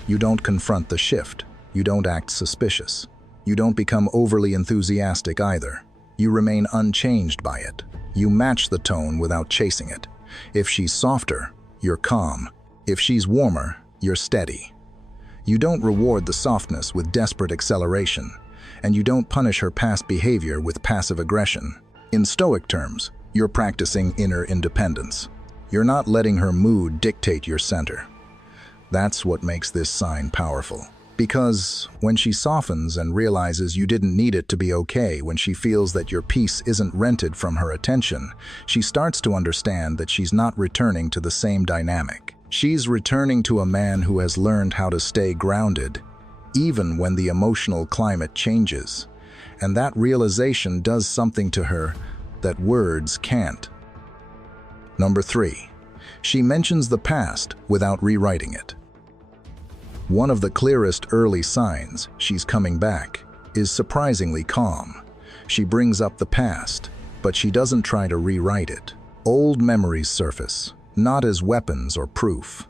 You don't confront the shift. You don't act suspicious. You don't become overly enthusiastic either. You remain unchanged by it. You match the tone without chasing it. If she's softer, you're calm. If she's warmer, you're steady. You don't reward the softness with desperate acceleration, and you don't punish her past behavior with passive aggression. In Stoic terms, you're practicing inner independence. You're not letting her mood dictate your center. That's what makes this sign powerful. Because when she softens and realizes you didn't need it to be okay, when she feels that your peace isn't rented from her attention, she starts to understand that she's not returning to the same dynamic. She's returning to a man who has learned how to stay grounded, even when the emotional climate changes. And that realization does something to her that words can't. Number 3, she mentions the past without rewriting it. One of the clearest early signs she's coming back is surprisingly calm. She brings up the past, but she doesn't try to rewrite it. Old memories surface, not as weapons or proof,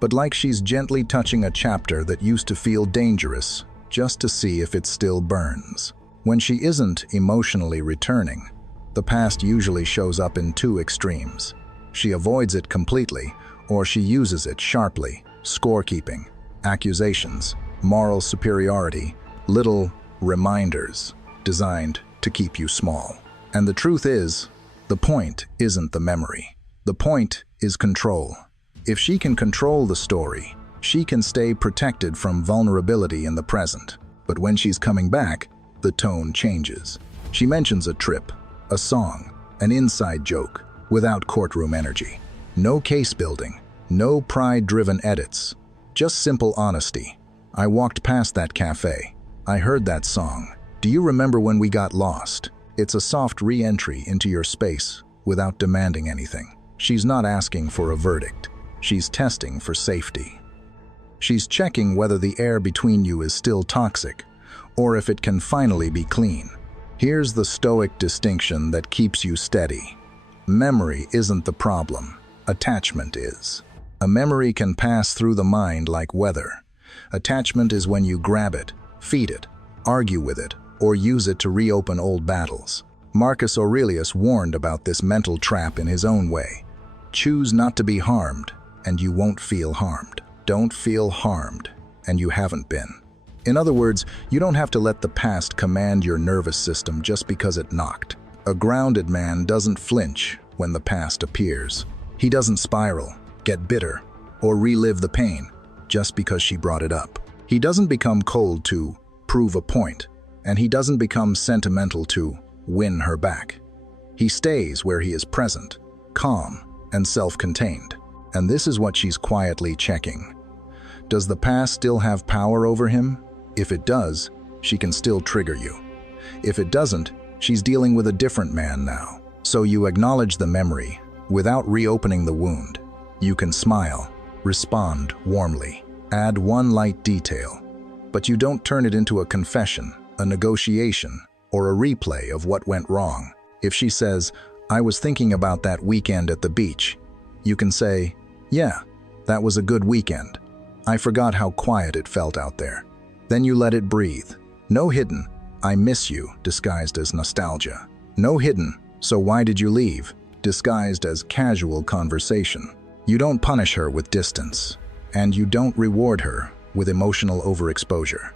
but like she's gently touching a chapter that used to feel dangerous, just to see if it still burns. When she isn't emotionally returning, the past usually shows up in two extremes. She avoids it completely, or she uses it sharply, scorekeeping, accusations, moral superiority, little reminders designed to keep you small. And the truth is, the point isn't the memory. The point is control. If she can control the story, she can stay protected from vulnerability in the present. But when she's coming back, the tone changes. She mentions a trip, a song, an inside joke, without courtroom energy. No case building, no pride-driven edits. Just simple honesty. I walked past that cafe. I heard that song. Do you remember when we got lost? It's a soft re-entry into your space without demanding anything. She's not asking for a verdict. She's testing for safety. She's checking whether the air between you is still toxic, or if it can finally be clean. Here's the Stoic distinction that keeps you steady. Memory isn't the problem. Attachment is. A memory can pass through the mind like weather. Attachment is when you grab it, feed it, argue with it, or use it to reopen old battles. Marcus Aurelius warned about this mental trap in his own way. Choose not to be harmed, and you won't feel harmed. Don't feel harmed, and you haven't been. In other words, you don't have to let the past command your nervous system just because it knocked. A grounded man doesn't flinch when the past appears. He doesn't spiral, get bitter, or relive the pain just because she brought it up. He doesn't become cold to prove a point, and he doesn't become sentimental to win her back. He stays where he is present, calm, and self-contained. And this is what she's quietly checking. Does the past still have power over him? If it does, she can still trigger you. If it doesn't, she's dealing with a different man now. So you acknowledge the memory without reopening the wound. You can smile, respond warmly, add one light detail, but you don't turn it into a confession, a negotiation, or a replay of what went wrong. If she says, "I was thinking about that weekend at the beach," you can say, "Yeah, that was a good weekend. I forgot how quiet it felt out there." Then you let it breathe. No hidden, "I miss you," disguised as nostalgia. No hidden, "So why did you leave?" disguised as casual conversation. You don't punish her with distance, and you don't reward her with emotional overexposure.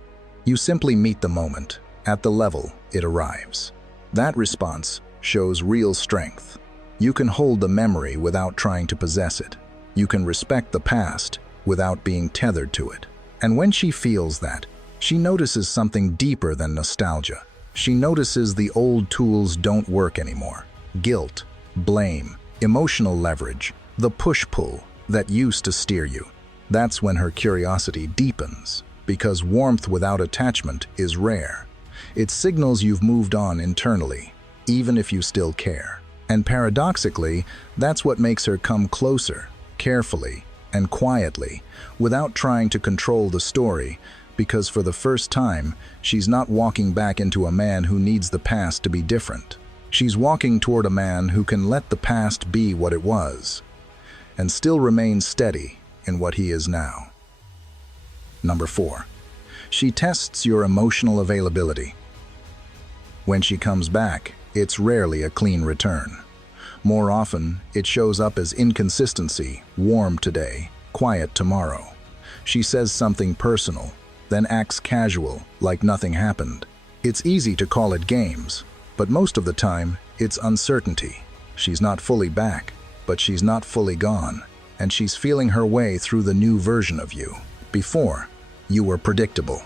You simply meet the moment, at the level it arrives. That response shows real strength. You can hold the memory without trying to possess it. You can respect the past without being tethered to it. And when she feels that, she notices something deeper than nostalgia. She notices the old tools don't work anymore. Guilt, blame, emotional leverage, the push-pull that used to steer you. That's when her curiosity deepens, because warmth without attachment is rare. It signals you've moved on internally, even if you still care. And paradoxically, that's what makes her come closer, carefully and quietly, without trying to control the story, because for the first time, she's not walking back into a man who needs the past to be different. She's walking toward a man who can let the past be what it was, and still remain steady in what he is now. Number 4. She tests your emotional availability. When she comes back, it's rarely a clean return. More often, it shows up as inconsistency, warm today, quiet tomorrow. She says something personal, then acts casual, like nothing happened. It's easy to call it games, but most of the time, it's uncertainty. She's not fully back, but she's not fully gone, and she's feeling her way through the new version of you. Before, you were predictable.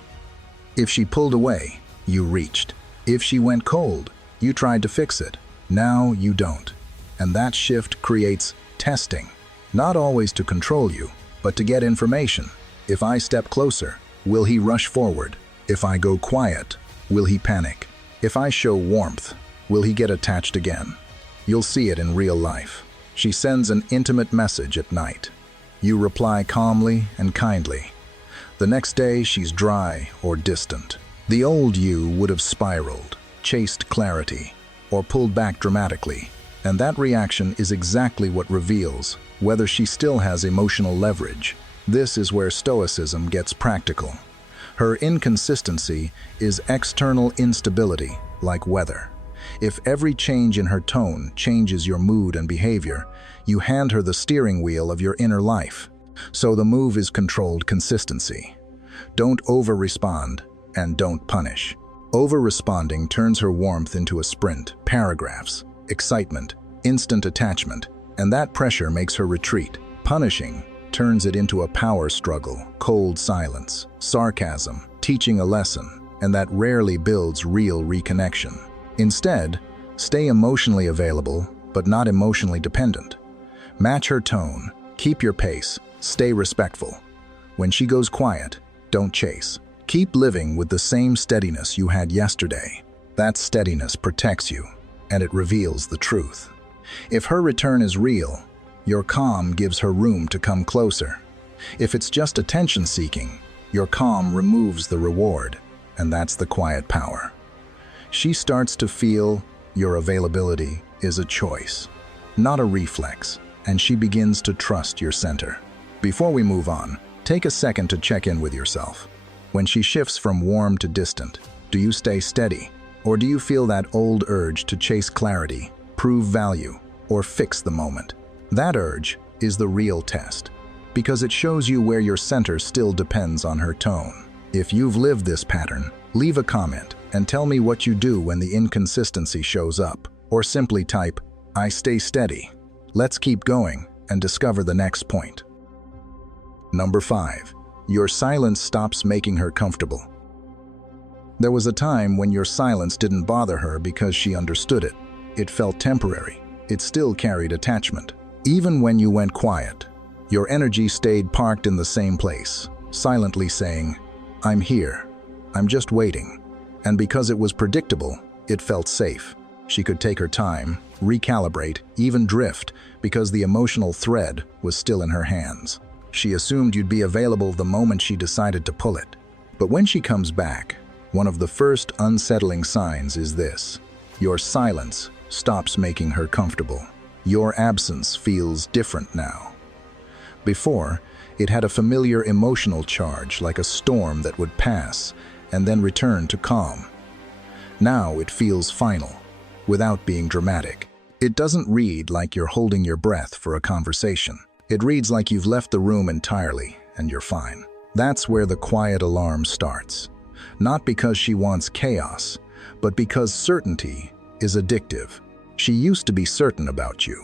If she pulled away, you reached. If she went cold, you tried to fix it. Now you don't. And that shift creates testing, not always to control you, but to get information. If I step closer, will he rush forward? If I go quiet, will he panic? If I show warmth, will he get attached again? You'll see it in real life. She sends an intimate message at night. You reply calmly and kindly. The next day, she's dry or distant. The old you would have spiraled, chased clarity, or pulled back dramatically. And that reaction is exactly what reveals whether she still has emotional leverage. This is where Stoicism gets practical. Her inconsistency is external instability, like weather. If every change in her tone changes your mood and behavior, you hand her the steering wheel of your inner life. So the move is controlled consistency. Don't over-respond and don't punish. Over-responding turns her warmth into a sprint, paragraphs, excitement, instant attachment, and that pressure makes her retreat. Punishing turns it into a power struggle, cold silence, sarcasm, teaching a lesson, and that rarely builds real reconnection. Instead, stay emotionally available, but not emotionally dependent. Match her tone, keep your pace, stay respectful. When she goes quiet, don't chase. Keep living with the same steadiness you had yesterday. That steadiness protects you, and it reveals the truth. If her return is real, your calm gives her room to come closer. If it's just attention-seeking, your calm removes the reward, and that's the quiet power. She starts to feel your availability is a choice, not a reflex, and she begins to trust your center. Before we move on, take a second to check in with yourself. When she shifts from warm to distant, do you stay steady? Or do you feel that old urge to chase clarity, prove value, or fix the moment? That urge is the real test, because it shows you where your center still depends on her tone. If you've lived this pattern, leave a comment and tell me what you do when the inconsistency shows up, or simply type, "I stay steady." Let's keep going and discover the next point. Number 5. Your silence stops making her comfortable. There was a time when your silence didn't bother her because she understood it. It felt temporary. It still carried attachment. Even when you went quiet, your energy stayed parked in the same place, silently saying, "I'm here. I'm just waiting." And because it was predictable, it felt safe. She could take her time, recalibrate, even drift, because the emotional thread was still in her hands. She assumed you'd be available the moment she decided to pull it. But when she comes back, one of the first unsettling signs is this: your silence stops making her comfortable. Your absence feels different now. Before, it had a familiar emotional charge, like a storm that would pass and then return to calm. Now it feels final, without being dramatic. It doesn't read like you're holding your breath for a conversation. It reads like you've left the room entirely and you're fine. That's where the quiet alarm starts. Not because she wants chaos, but because certainty is addictive. She used to be certain about you,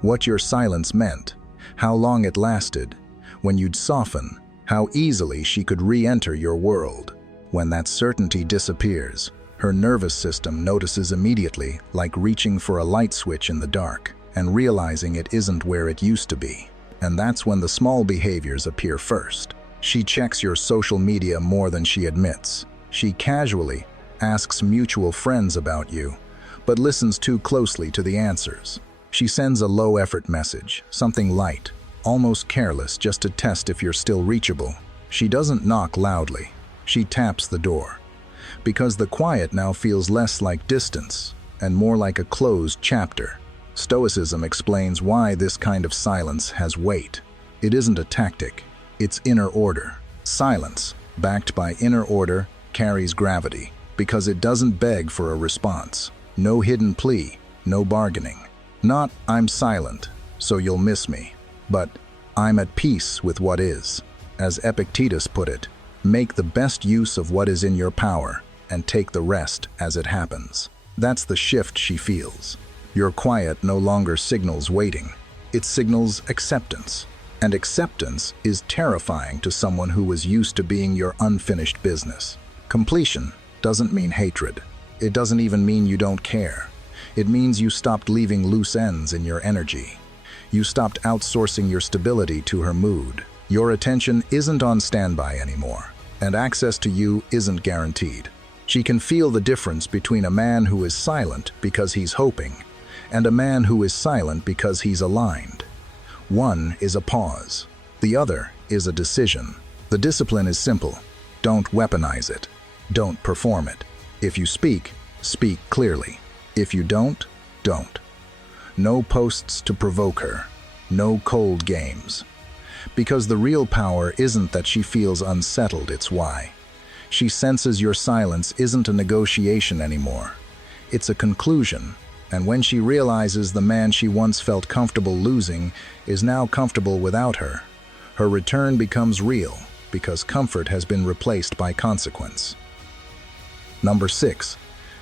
what your silence meant, how long it lasted, when you'd soften, how easily she could re-enter your world. When that certainty disappears, her nervous system notices immediately, like reaching for a light switch in the dark and realizing it isn't where it used to be. And that's when the small behaviors appear first. She checks your social media more than she admits. She casually asks mutual friends about you, but listens too closely to the answers. She sends a low-effort message, something light, almost careless, just to test if you're still reachable. She doesn't knock loudly. She taps the door. Because the quiet now feels less like distance and more like a closed chapter. Stoicism explains why this kind of silence has weight. It isn't a tactic, it's inner order. Silence, backed by inner order, carries gravity because it doesn't beg for a response. No hidden plea, no bargaining. Not, "I'm silent, so you'll miss me," but "I'm at peace with what is." As Epictetus put it, make the best use of what is in your power and take the rest as it happens. That's the shift she feels. Your quiet no longer signals waiting. It signals acceptance. And acceptance is terrifying to someone who was used to being your unfinished business. Completion doesn't mean hatred. It doesn't even mean you don't care. It means you stopped leaving loose ends in your energy. You stopped outsourcing your stability to her mood. Your attention isn't on standby anymore, and access to you isn't guaranteed. She can feel the difference between a man who is silent because he's hoping, and a man who is silent because he's aligned. One is a pause. The other is a decision. The discipline is simple. Don't weaponize it. Don't perform it. If you speak, speak clearly. If you don't, don't. No posts to provoke her. No cold games. Because the real power isn't that she feels unsettled, it's why. She senses your silence isn't a negotiation anymore. It's a conclusion. And when she realizes the man she once felt comfortable losing is now comfortable without her, her return becomes real because comfort has been replaced by consequence. Number 6,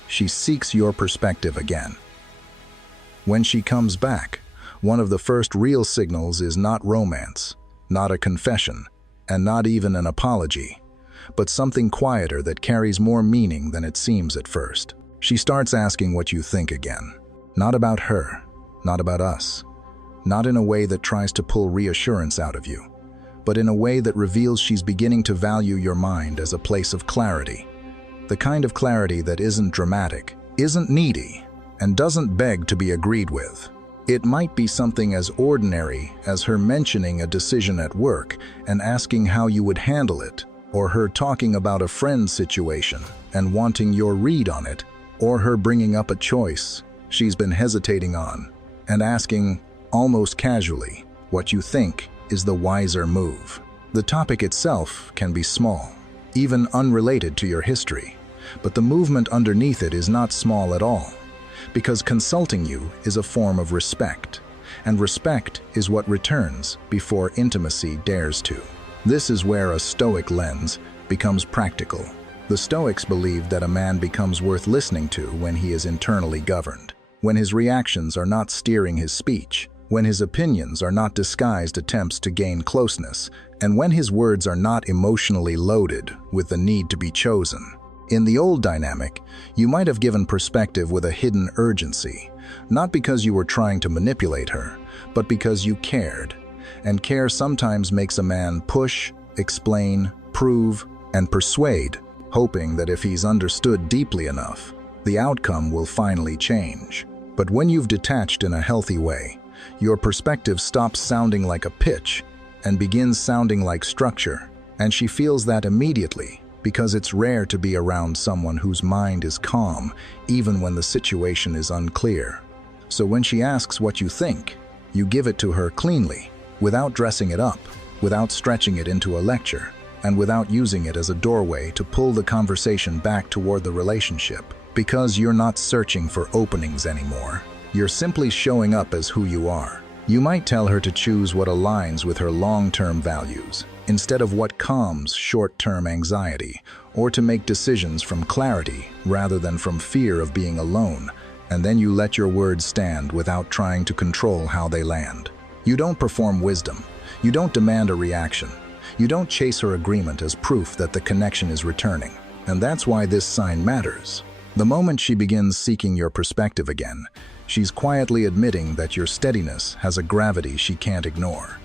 she seeks your perspective again. When she comes back, one of the first real signals is not romance, not a confession, and not even an apology, but something quieter that carries more meaning than it seems at first. She starts asking what you think again. Not about her, not about us, not in a way that tries to pull reassurance out of you, but in a way that reveals she's beginning to value your mind as a place of clarity. The kind of clarity that isn't dramatic, isn't needy, and doesn't beg to be agreed with. It might be something as ordinary as her mentioning a decision at work and asking how you would handle it, or her talking about a friend's situation and wanting your read on it, or her bringing up a choice she's been hesitating on and asking, almost casually, what you think is the wiser move. The topic itself can be small, even unrelated to your history, but the movement underneath it is not small at all, because consulting you is a form of respect, and respect is what returns before intimacy dares to. This is where a Stoic lens becomes practical. The Stoics believed that a man becomes worth listening to when he is internally governed, when his reactions are not steering his speech, when his opinions are not disguised attempts to gain closeness, and when his words are not emotionally loaded with the need to be chosen. In the old dynamic, you might have given perspective with a hidden urgency, not because you were trying to manipulate her, but because you cared. And care sometimes makes a man push, explain, prove, and persuade, hoping that if he's understood deeply enough, the outcome will finally change. But when you've detached in a healthy way, your perspective stops sounding like a pitch and begins sounding like structure. And she feels that immediately, because it's rare to be around someone whose mind is calm, even when the situation is unclear. So when she asks what you think, you give it to her cleanly, without dressing it up, without stretching it into a lecture, and without using it as a doorway to pull the conversation back toward the relationship. Because you're not searching for openings anymore. You're simply showing up as who you are. You might tell her to choose what aligns with her long-term values, instead of what calms short-term anxiety, or to make decisions from clarity rather than from fear of being alone, and then you let your words stand without trying to control how they land. You don't perform wisdom. You don't demand a reaction. You don't chase her agreement as proof that the connection is returning. And that's why this sign matters. The moment she begins seeking your perspective again, she's quietly admitting that your steadiness has a gravity she can't ignore,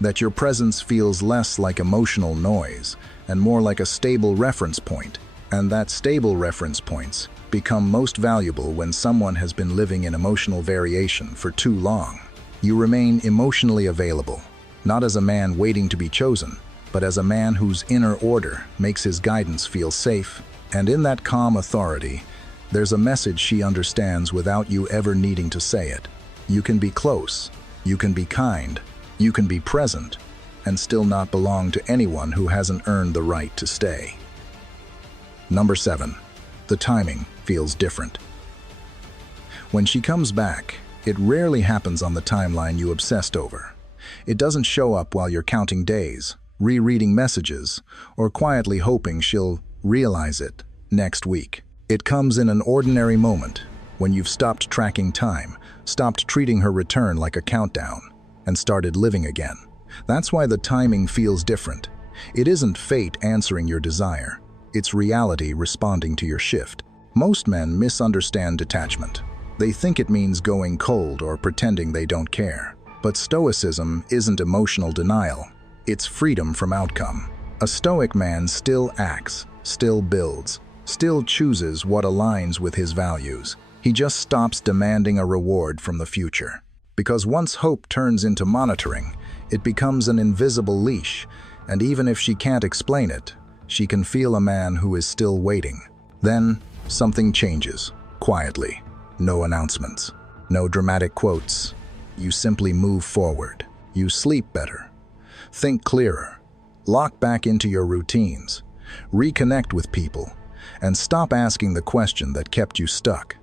that your presence feels less like emotional noise and more like a stable reference point, and that stable reference points become most valuable when someone has been living in emotional variation for too long. You remain emotionally available, not as a man waiting to be chosen, but as a man whose inner order makes his guidance feel safe. And in that calm authority, there's a message she understands without you ever needing to say it. You can be close, you can be kind, you can be present, and still not belong to anyone who hasn't earned the right to stay. Number 7. The timing feels different. When she comes back, it rarely happens on the timeline you obsessed over. It doesn't show up while you're counting days, rereading messages, or quietly hoping she'll realize it next week. It comes in an ordinary moment, when you've stopped tracking time, stopped treating her return like a countdown, and started living again. That's why the timing feels different. It isn't fate answering your desire. It's reality responding to your shift. Most men misunderstand detachment. They think it means going cold or pretending they don't care. But Stoicism isn't emotional denial. It's freedom from outcome. A Stoic man still acts, still builds, still chooses what aligns with his values. He just stops demanding a reward from the future. Because once hope turns into monitoring, it becomes an invisible leash, and even if she can't explain it, she can feel a man who is still waiting. Then, something changes, quietly. No announcements, no dramatic quotes. You simply move forward. You sleep better, think clearer, lock back into your routines, reconnect with people, and stop asking the question that kept you stuck.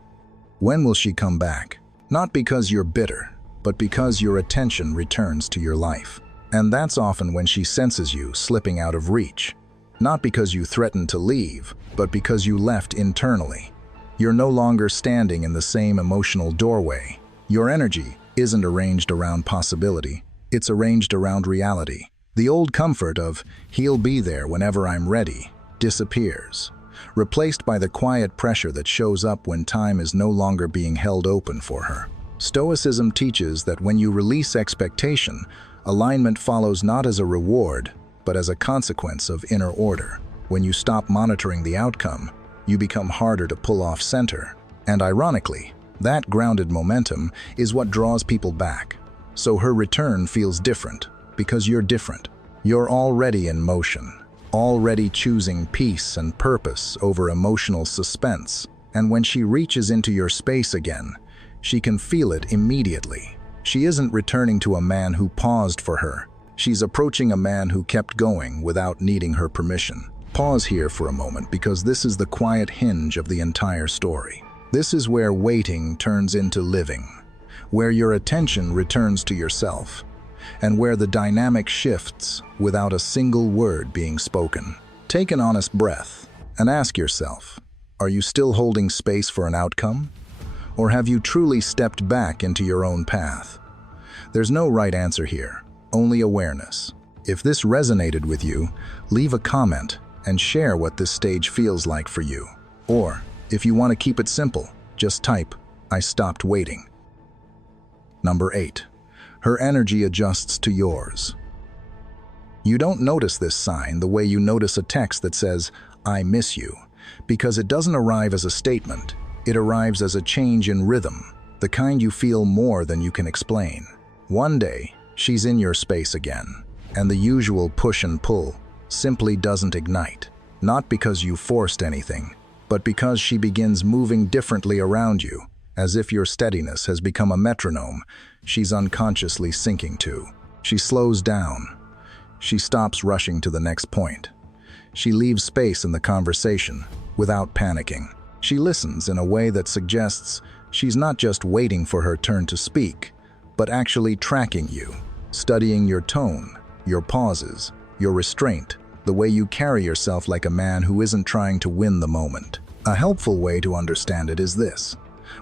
When will she come back? Not because you're bitter, but because your attention returns to your life. And that's often when she senses you slipping out of reach. Not because you threatened to leave, but because you left internally. You're no longer standing in the same emotional doorway. Your energy isn't arranged around possibility, it's arranged around reality. The old comfort of, he'll be there whenever I'm ready, disappears, replaced by the quiet pressure that shows up when time is no longer being held open for her. Stoicism teaches that when you release expectation, alignment follows not as a reward, but as a consequence of inner order. When you stop monitoring the outcome, you become harder to pull off center. And ironically, that grounded momentum is what draws people back. So her return feels different, because you're different. You're already in motion, already choosing peace and purpose over emotional suspense. And when she reaches into your space again, she can feel it immediately. She isn't returning to a man who paused for her. She's approaching a man who kept going without needing her permission. Pause here for a moment, because this is the quiet hinge of the entire story. This is where waiting turns into living, where your attention returns to yourself, and where the dynamic shifts without a single word being spoken. Take an honest breath and ask yourself, are you still holding space for an outcome? Or have you truly stepped back into your own path? There's no right answer here, only awareness. If this resonated with you, leave a comment and share what this stage feels like for you. Or, if you want to keep it simple, just type, I stopped waiting. Number 8. Her energy adjusts to yours. You don't notice this sign the way you notice a text that says, I miss you, because it doesn't arrive as a statement. It arrives as a change in rhythm, the kind you feel more than you can explain. One day, she's in your space again, and the usual push and pull simply doesn't ignite. Not because you forced anything, but because she begins moving differently around you, as if your steadiness has become a metronome she's unconsciously syncing to. She slows down. She stops rushing to the next point. She leaves space in the conversation without panicking. She listens in a way that suggests she's not just waiting for her turn to speak, but actually tracking you, studying your tone, your pauses, your restraint, the way you carry yourself like a man who isn't trying to win the moment. A helpful way to understand it is this.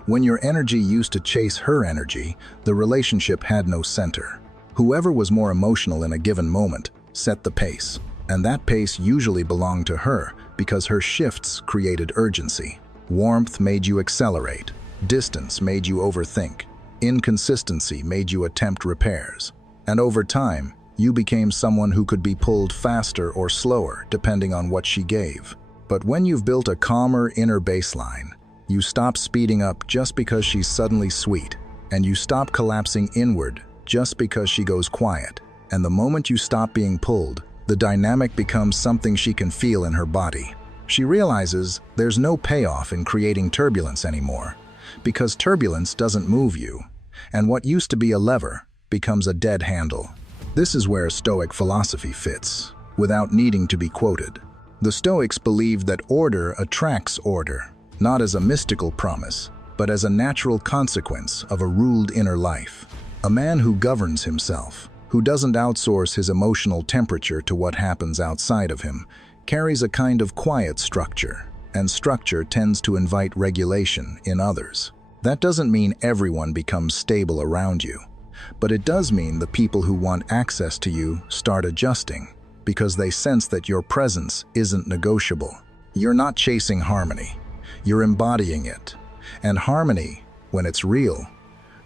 When your energy used to chase her energy, the relationship had no center. Whoever was more emotional in a given moment set the pace, and that pace usually belonged to her because her shifts created urgency. Warmth made you accelerate, distance made you overthink, inconsistency made you attempt repairs. And over time, you became someone who could be pulled faster or slower depending on what she gave. But when you've built a calmer inner baseline, You stop speeding up just because she's suddenly sweet, and you stop collapsing inward just because she goes quiet. And the moment you stop being pulled, the dynamic becomes something she can feel in her body. She realizes there's no payoff in creating turbulence anymore, because turbulence doesn't move you, and what used to be a lever becomes a dead handle. This is where Stoic philosophy fits, without needing to be quoted. The Stoics believed that order attracts order, not as a mystical promise, but as a natural consequence of a ruled inner life. A man who governs himself, who doesn't outsource his emotional temperature to what happens outside of him, carries a kind of quiet structure, and structure tends to invite regulation in others. That doesn't mean everyone becomes stable around you, but it does mean the people who want access to you start adjusting, because they sense that your presence isn't negotiable. You're not chasing harmony, you're embodying it. And harmony, when it's real,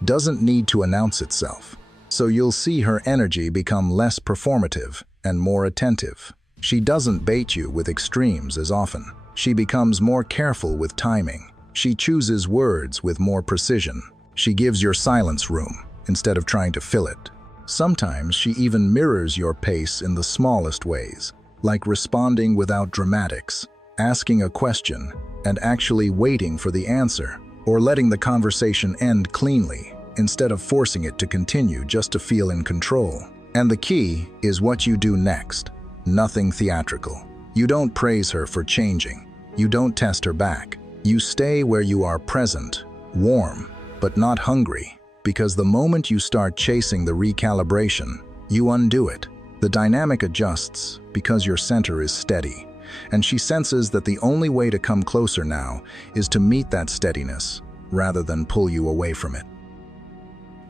doesn't need to announce itself. So you'll see her energy become less performative and more attentive. She doesn't bait you with extremes as often. She becomes more careful with timing. She chooses words with more precision. She gives your silence room instead of trying to fill it. Sometimes she even mirrors your pace in the smallest ways, like responding without dramatics, asking a question and actually waiting for the answer, or letting the conversation end cleanly instead of forcing it to continue just to feel in control. And the key is what you do next. Nothing theatrical. You don't praise her for changing. You don't test her back. You stay where you are present, warm, but not hungry, because the moment you start chasing the recalibration, you undo it. The dynamic adjusts because your center is steady, and she senses that the only way to come closer now is to meet that steadiness rather than pull you away from it.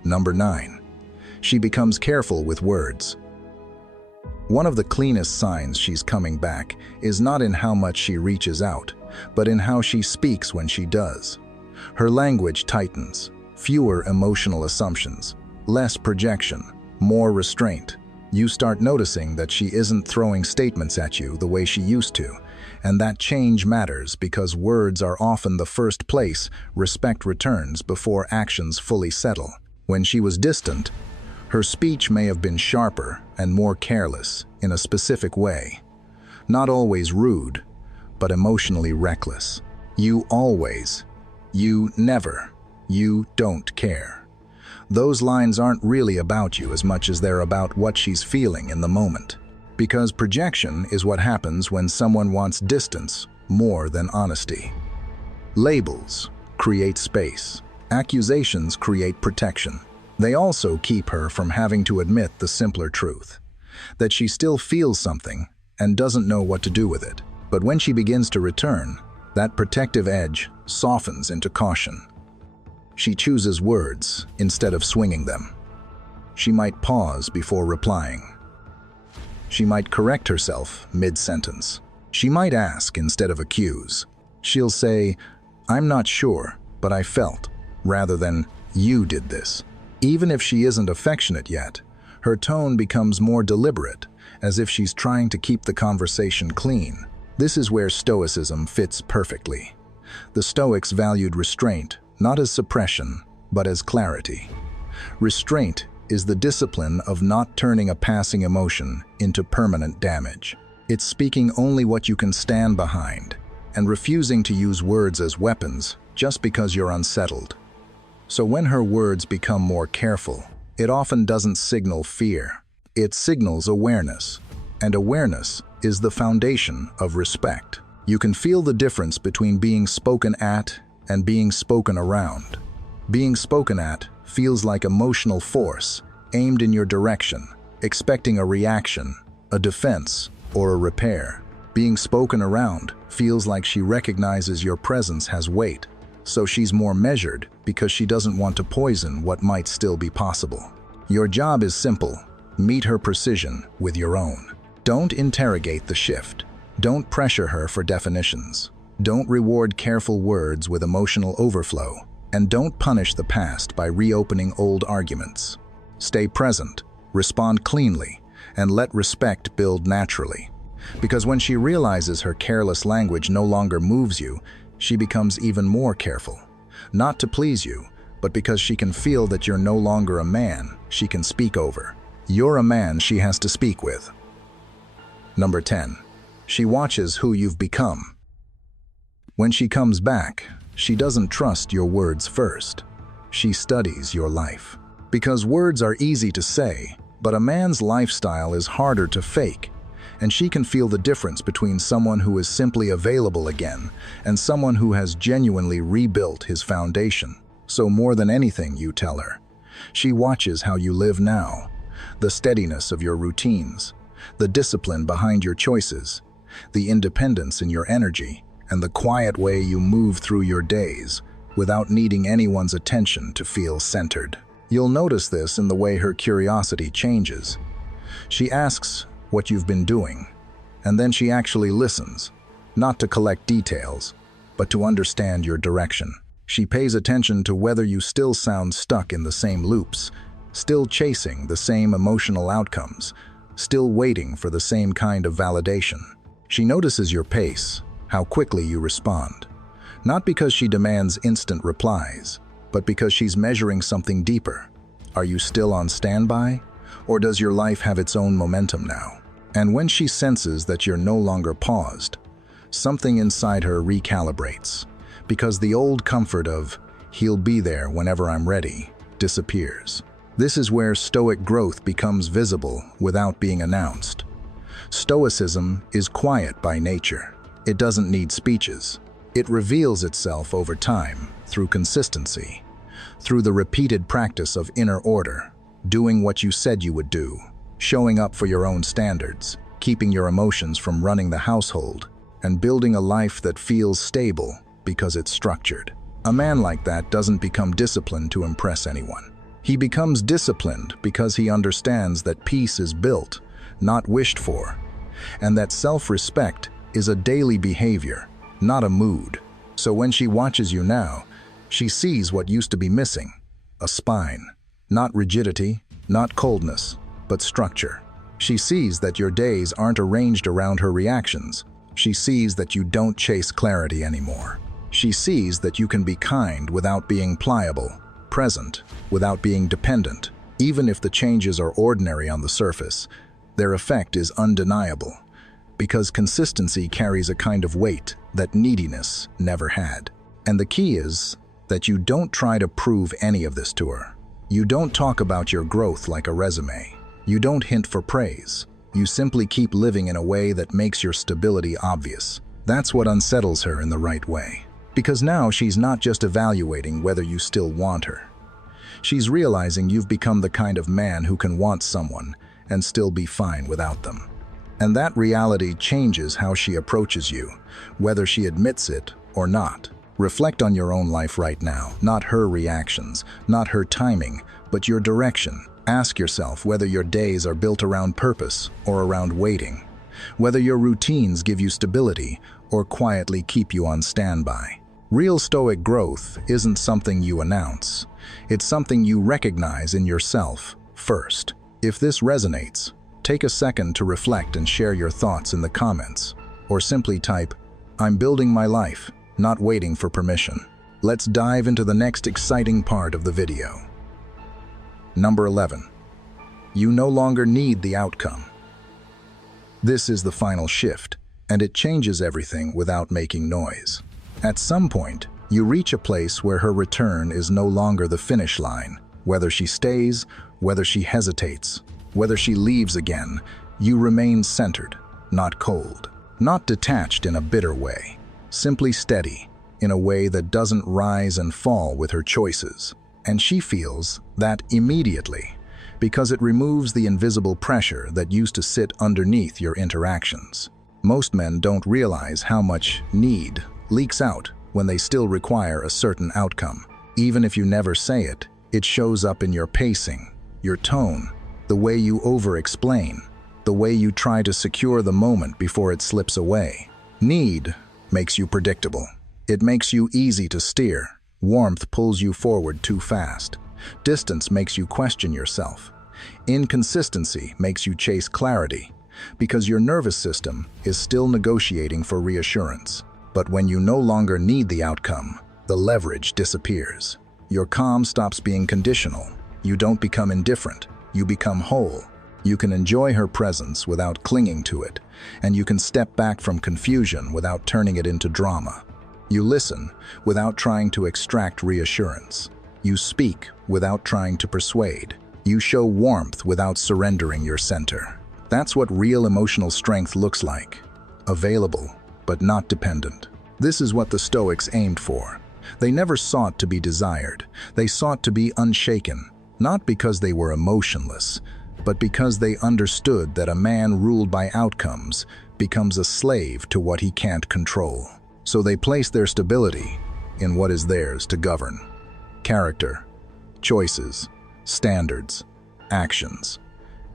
Number 9. She becomes careful with words. One of the cleanest signs she's coming back is not in how much she reaches out, but in how she speaks when she does. Her language tightens, fewer emotional assumptions, less projection, more restraint. You start noticing that she isn't throwing statements at you the way she used to, and that change matters because words are often the first place respect returns before actions fully settle. When she was distant, her speech may have been sharper and more careless in a specific way. Not always rude, but emotionally reckless. You always, you never, you don't care. Those lines aren't really about you as much as they're about what she's feeling in the moment. Because projection is what happens when someone wants distance more than honesty. Labels create space. Accusations create protection. They also keep her from having to admit the simpler truth, that she still feels something and doesn't know what to do with it. But when she begins to return, that protective edge softens into caution. She chooses words instead of swinging them. She might pause before replying. She might correct herself mid-sentence. She might ask instead of accuse. She'll say, "I'm not sure, but I felt," rather than, "You did this." Even if she isn't affectionate yet, her tone becomes more deliberate, as if she's trying to keep the conversation clean. This is where Stoicism fits perfectly. The Stoics valued restraint, not as suppression, but as clarity. Restraint is the discipline of not turning a passing emotion into permanent damage. It's speaking only what you can stand behind, and refusing to use words as weapons just because you're unsettled. So when her words become more careful, it often doesn't signal fear. It signals awareness, and awareness is the foundation of respect. You can feel the difference between being spoken at and being spoken around. Being spoken at feels like emotional force aimed in your direction, expecting a reaction, a defense, or a repair. Being spoken around feels like she recognizes your presence has weight, so she's more measured because she doesn't want to poison what might still be possible. Your job is simple. Meet her precision with your own. Don't interrogate the shift. Don't pressure her for definitions. Don't reward careful words with emotional overflow. And don't punish the past by reopening old arguments. Stay present, respond cleanly, and let respect build naturally. Because when she realizes her careless language no longer moves you, she becomes even more careful. Not to please you, but because she can feel that you're no longer a man she can speak over. You're a man she has to speak with. Number 10. She watches who you've become. When she comes back, she doesn't trust your words first. She studies your life. Because words are easy to say, but a man's lifestyle is harder to fake, and she can feel the difference between someone who is simply available again and someone who has genuinely rebuilt his foundation. So more than anything you tell her, she watches how you live now, the steadiness of your routines, the discipline behind your choices, the independence in your energy, and the quiet way you move through your days without needing anyone's attention to feel centered. You'll notice this in the way her curiosity changes. She asks what you've been doing, and then she actually listens, not to collect details, but to understand your direction. She pays attention to whether you still sound stuck in the same loops, still chasing the same emotional outcomes, still waiting for the same kind of validation. She notices your pace, how quickly you respond, not because she demands instant replies, but because she's measuring something deeper. Are you still on standby, or does your life have its own momentum now? And when she senses that you're no longer paused, something inside her recalibrates, because the old comfort of, "he'll be there whenever I'm ready," disappears. This is where Stoic growth becomes visible without being announced. Stoicism is quiet by nature. It doesn't need speeches. It reveals itself over time, through consistency, through the repeated practice of inner order, doing what you said you would do, showing up for your own standards, keeping your emotions from running the household, and building a life that feels stable because it's structured. A man like that doesn't become disciplined to impress anyone. He becomes disciplined because he understands that peace is built, not wished for, and that self-respect is a daily behavior, not a mood. So when she watches you now, she sees what used to be missing: a spine. Not rigidity, not coldness, but structure. She sees that your days aren't arranged around her reactions. She sees that you don't chase clarity anymore. She sees that you can be kind without being pliable, present without being dependent. Even if the changes are ordinary on the surface, their effect is undeniable, because consistency carries a kind of weight that neediness never had. And the key is that you don't try to prove any of this to her. You don't talk about your growth like a resume. You don't hint for praise. You simply keep living in a way that makes your stability obvious. That's what unsettles her in the right way. Because now she's not just evaluating whether you still want her. She's realizing you've become the kind of man who can want someone and still be fine without them. And that reality changes how she approaches you, whether she admits it or not. Reflect on your own life right now, not her reactions, not her timing, but your direction. Ask yourself whether your days are built around purpose or around waiting, whether your routines give you stability or quietly keep you on standby. Real Stoic growth isn't something you announce. It's something you recognize in yourself first. If this resonates, take a second to reflect and share your thoughts in the comments, or simply type, "I'm building my life, not waiting for permission." Let's dive into the next exciting part of the video. Number 11. You no longer need the outcome. This is the final shift, and it changes everything without making noise. At some point, you reach a place where her return is no longer the finish line. Whether she stays, whether she hesitates, whether she leaves again, you remain centered, not cold, not detached in a bitter way, simply steady, in a way that doesn't rise and fall with her choices. And she feels that immediately, because it removes the invisible pressure that used to sit underneath your interactions. Most men don't realize how much need leaks out when they still require a certain outcome. Even if you never say it, it shows up in your pacing, your tone, the way you over-explain, the way you try to secure the moment before it slips away. Need makes you predictable. It makes you easy to steer. Warmth pulls you forward too fast. Distance makes you question yourself. Inconsistency makes you chase clarity, because your nervous system is still negotiating for reassurance. But when you no longer need the outcome, the leverage disappears. Your calm stops being conditional. You don't become indifferent. You become whole. You can enjoy her presence without clinging to it, and you can step back from confusion without turning it into drama. You listen without trying to extract reassurance. You speak without trying to persuade. You show warmth without surrendering your center. That's what real emotional strength looks like. Available, but not dependent. This is what the Stoics aimed for. They never sought to be desired. They sought to be unshaken, not because they were emotionless, but because they understood that a man ruled by outcomes becomes a slave to what he can't control. So they placed their stability in what is theirs to govern. Character, choices, standards, actions.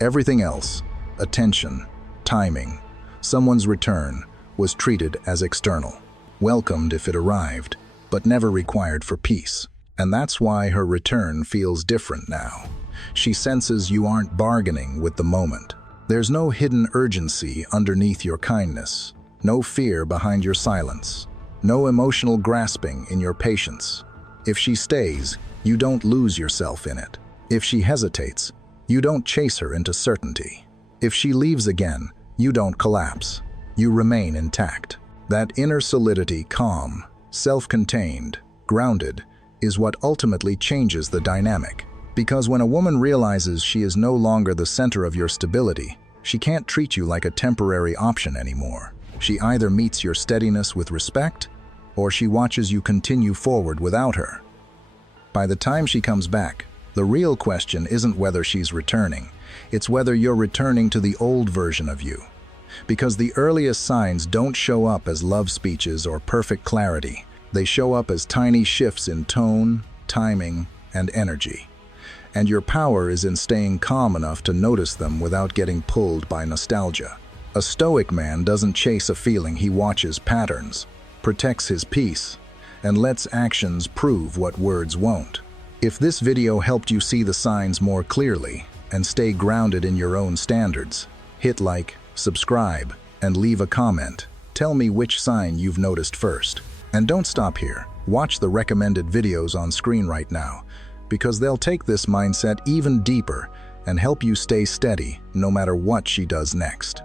Everything else, attention, timing, someone's return, was treated as external, welcomed if it arrived, but never required for peace. And that's why her return feels different now. She senses you aren't bargaining with the moment. There's no hidden urgency underneath your kindness, no fear behind your silence, no emotional grasping in your patience. If she stays, you don't lose yourself in it. If she hesitates, you don't chase her into certainty. If she leaves again, you don't collapse. You remain intact. That inner solidity, calm, self-contained, grounded, is what ultimately changes the dynamic. Because when a woman realizes she is no longer the center of your stability, she can't treat you like a temporary option anymore. She either meets your steadiness with respect, or she watches you continue forward without her. By the time she comes back, the real question isn't whether she's returning, it's whether you're returning to the old version of you. Because the earliest signs don't show up as love speeches or perfect clarity. They show up as tiny shifts in tone, timing, and energy. And your power is in staying calm enough to notice them without getting pulled by nostalgia. A Stoic man doesn't chase a feeling, he watches patterns, protects his peace, and lets actions prove what words won't. If this video helped you see the signs more clearly and stay grounded in your own standards, hit like, subscribe, and leave a comment. Tell me which sign you've noticed first. And don't stop here. Watch the recommended videos on screen right now, because they'll take this mindset even deeper and help you stay steady no matter what she does next.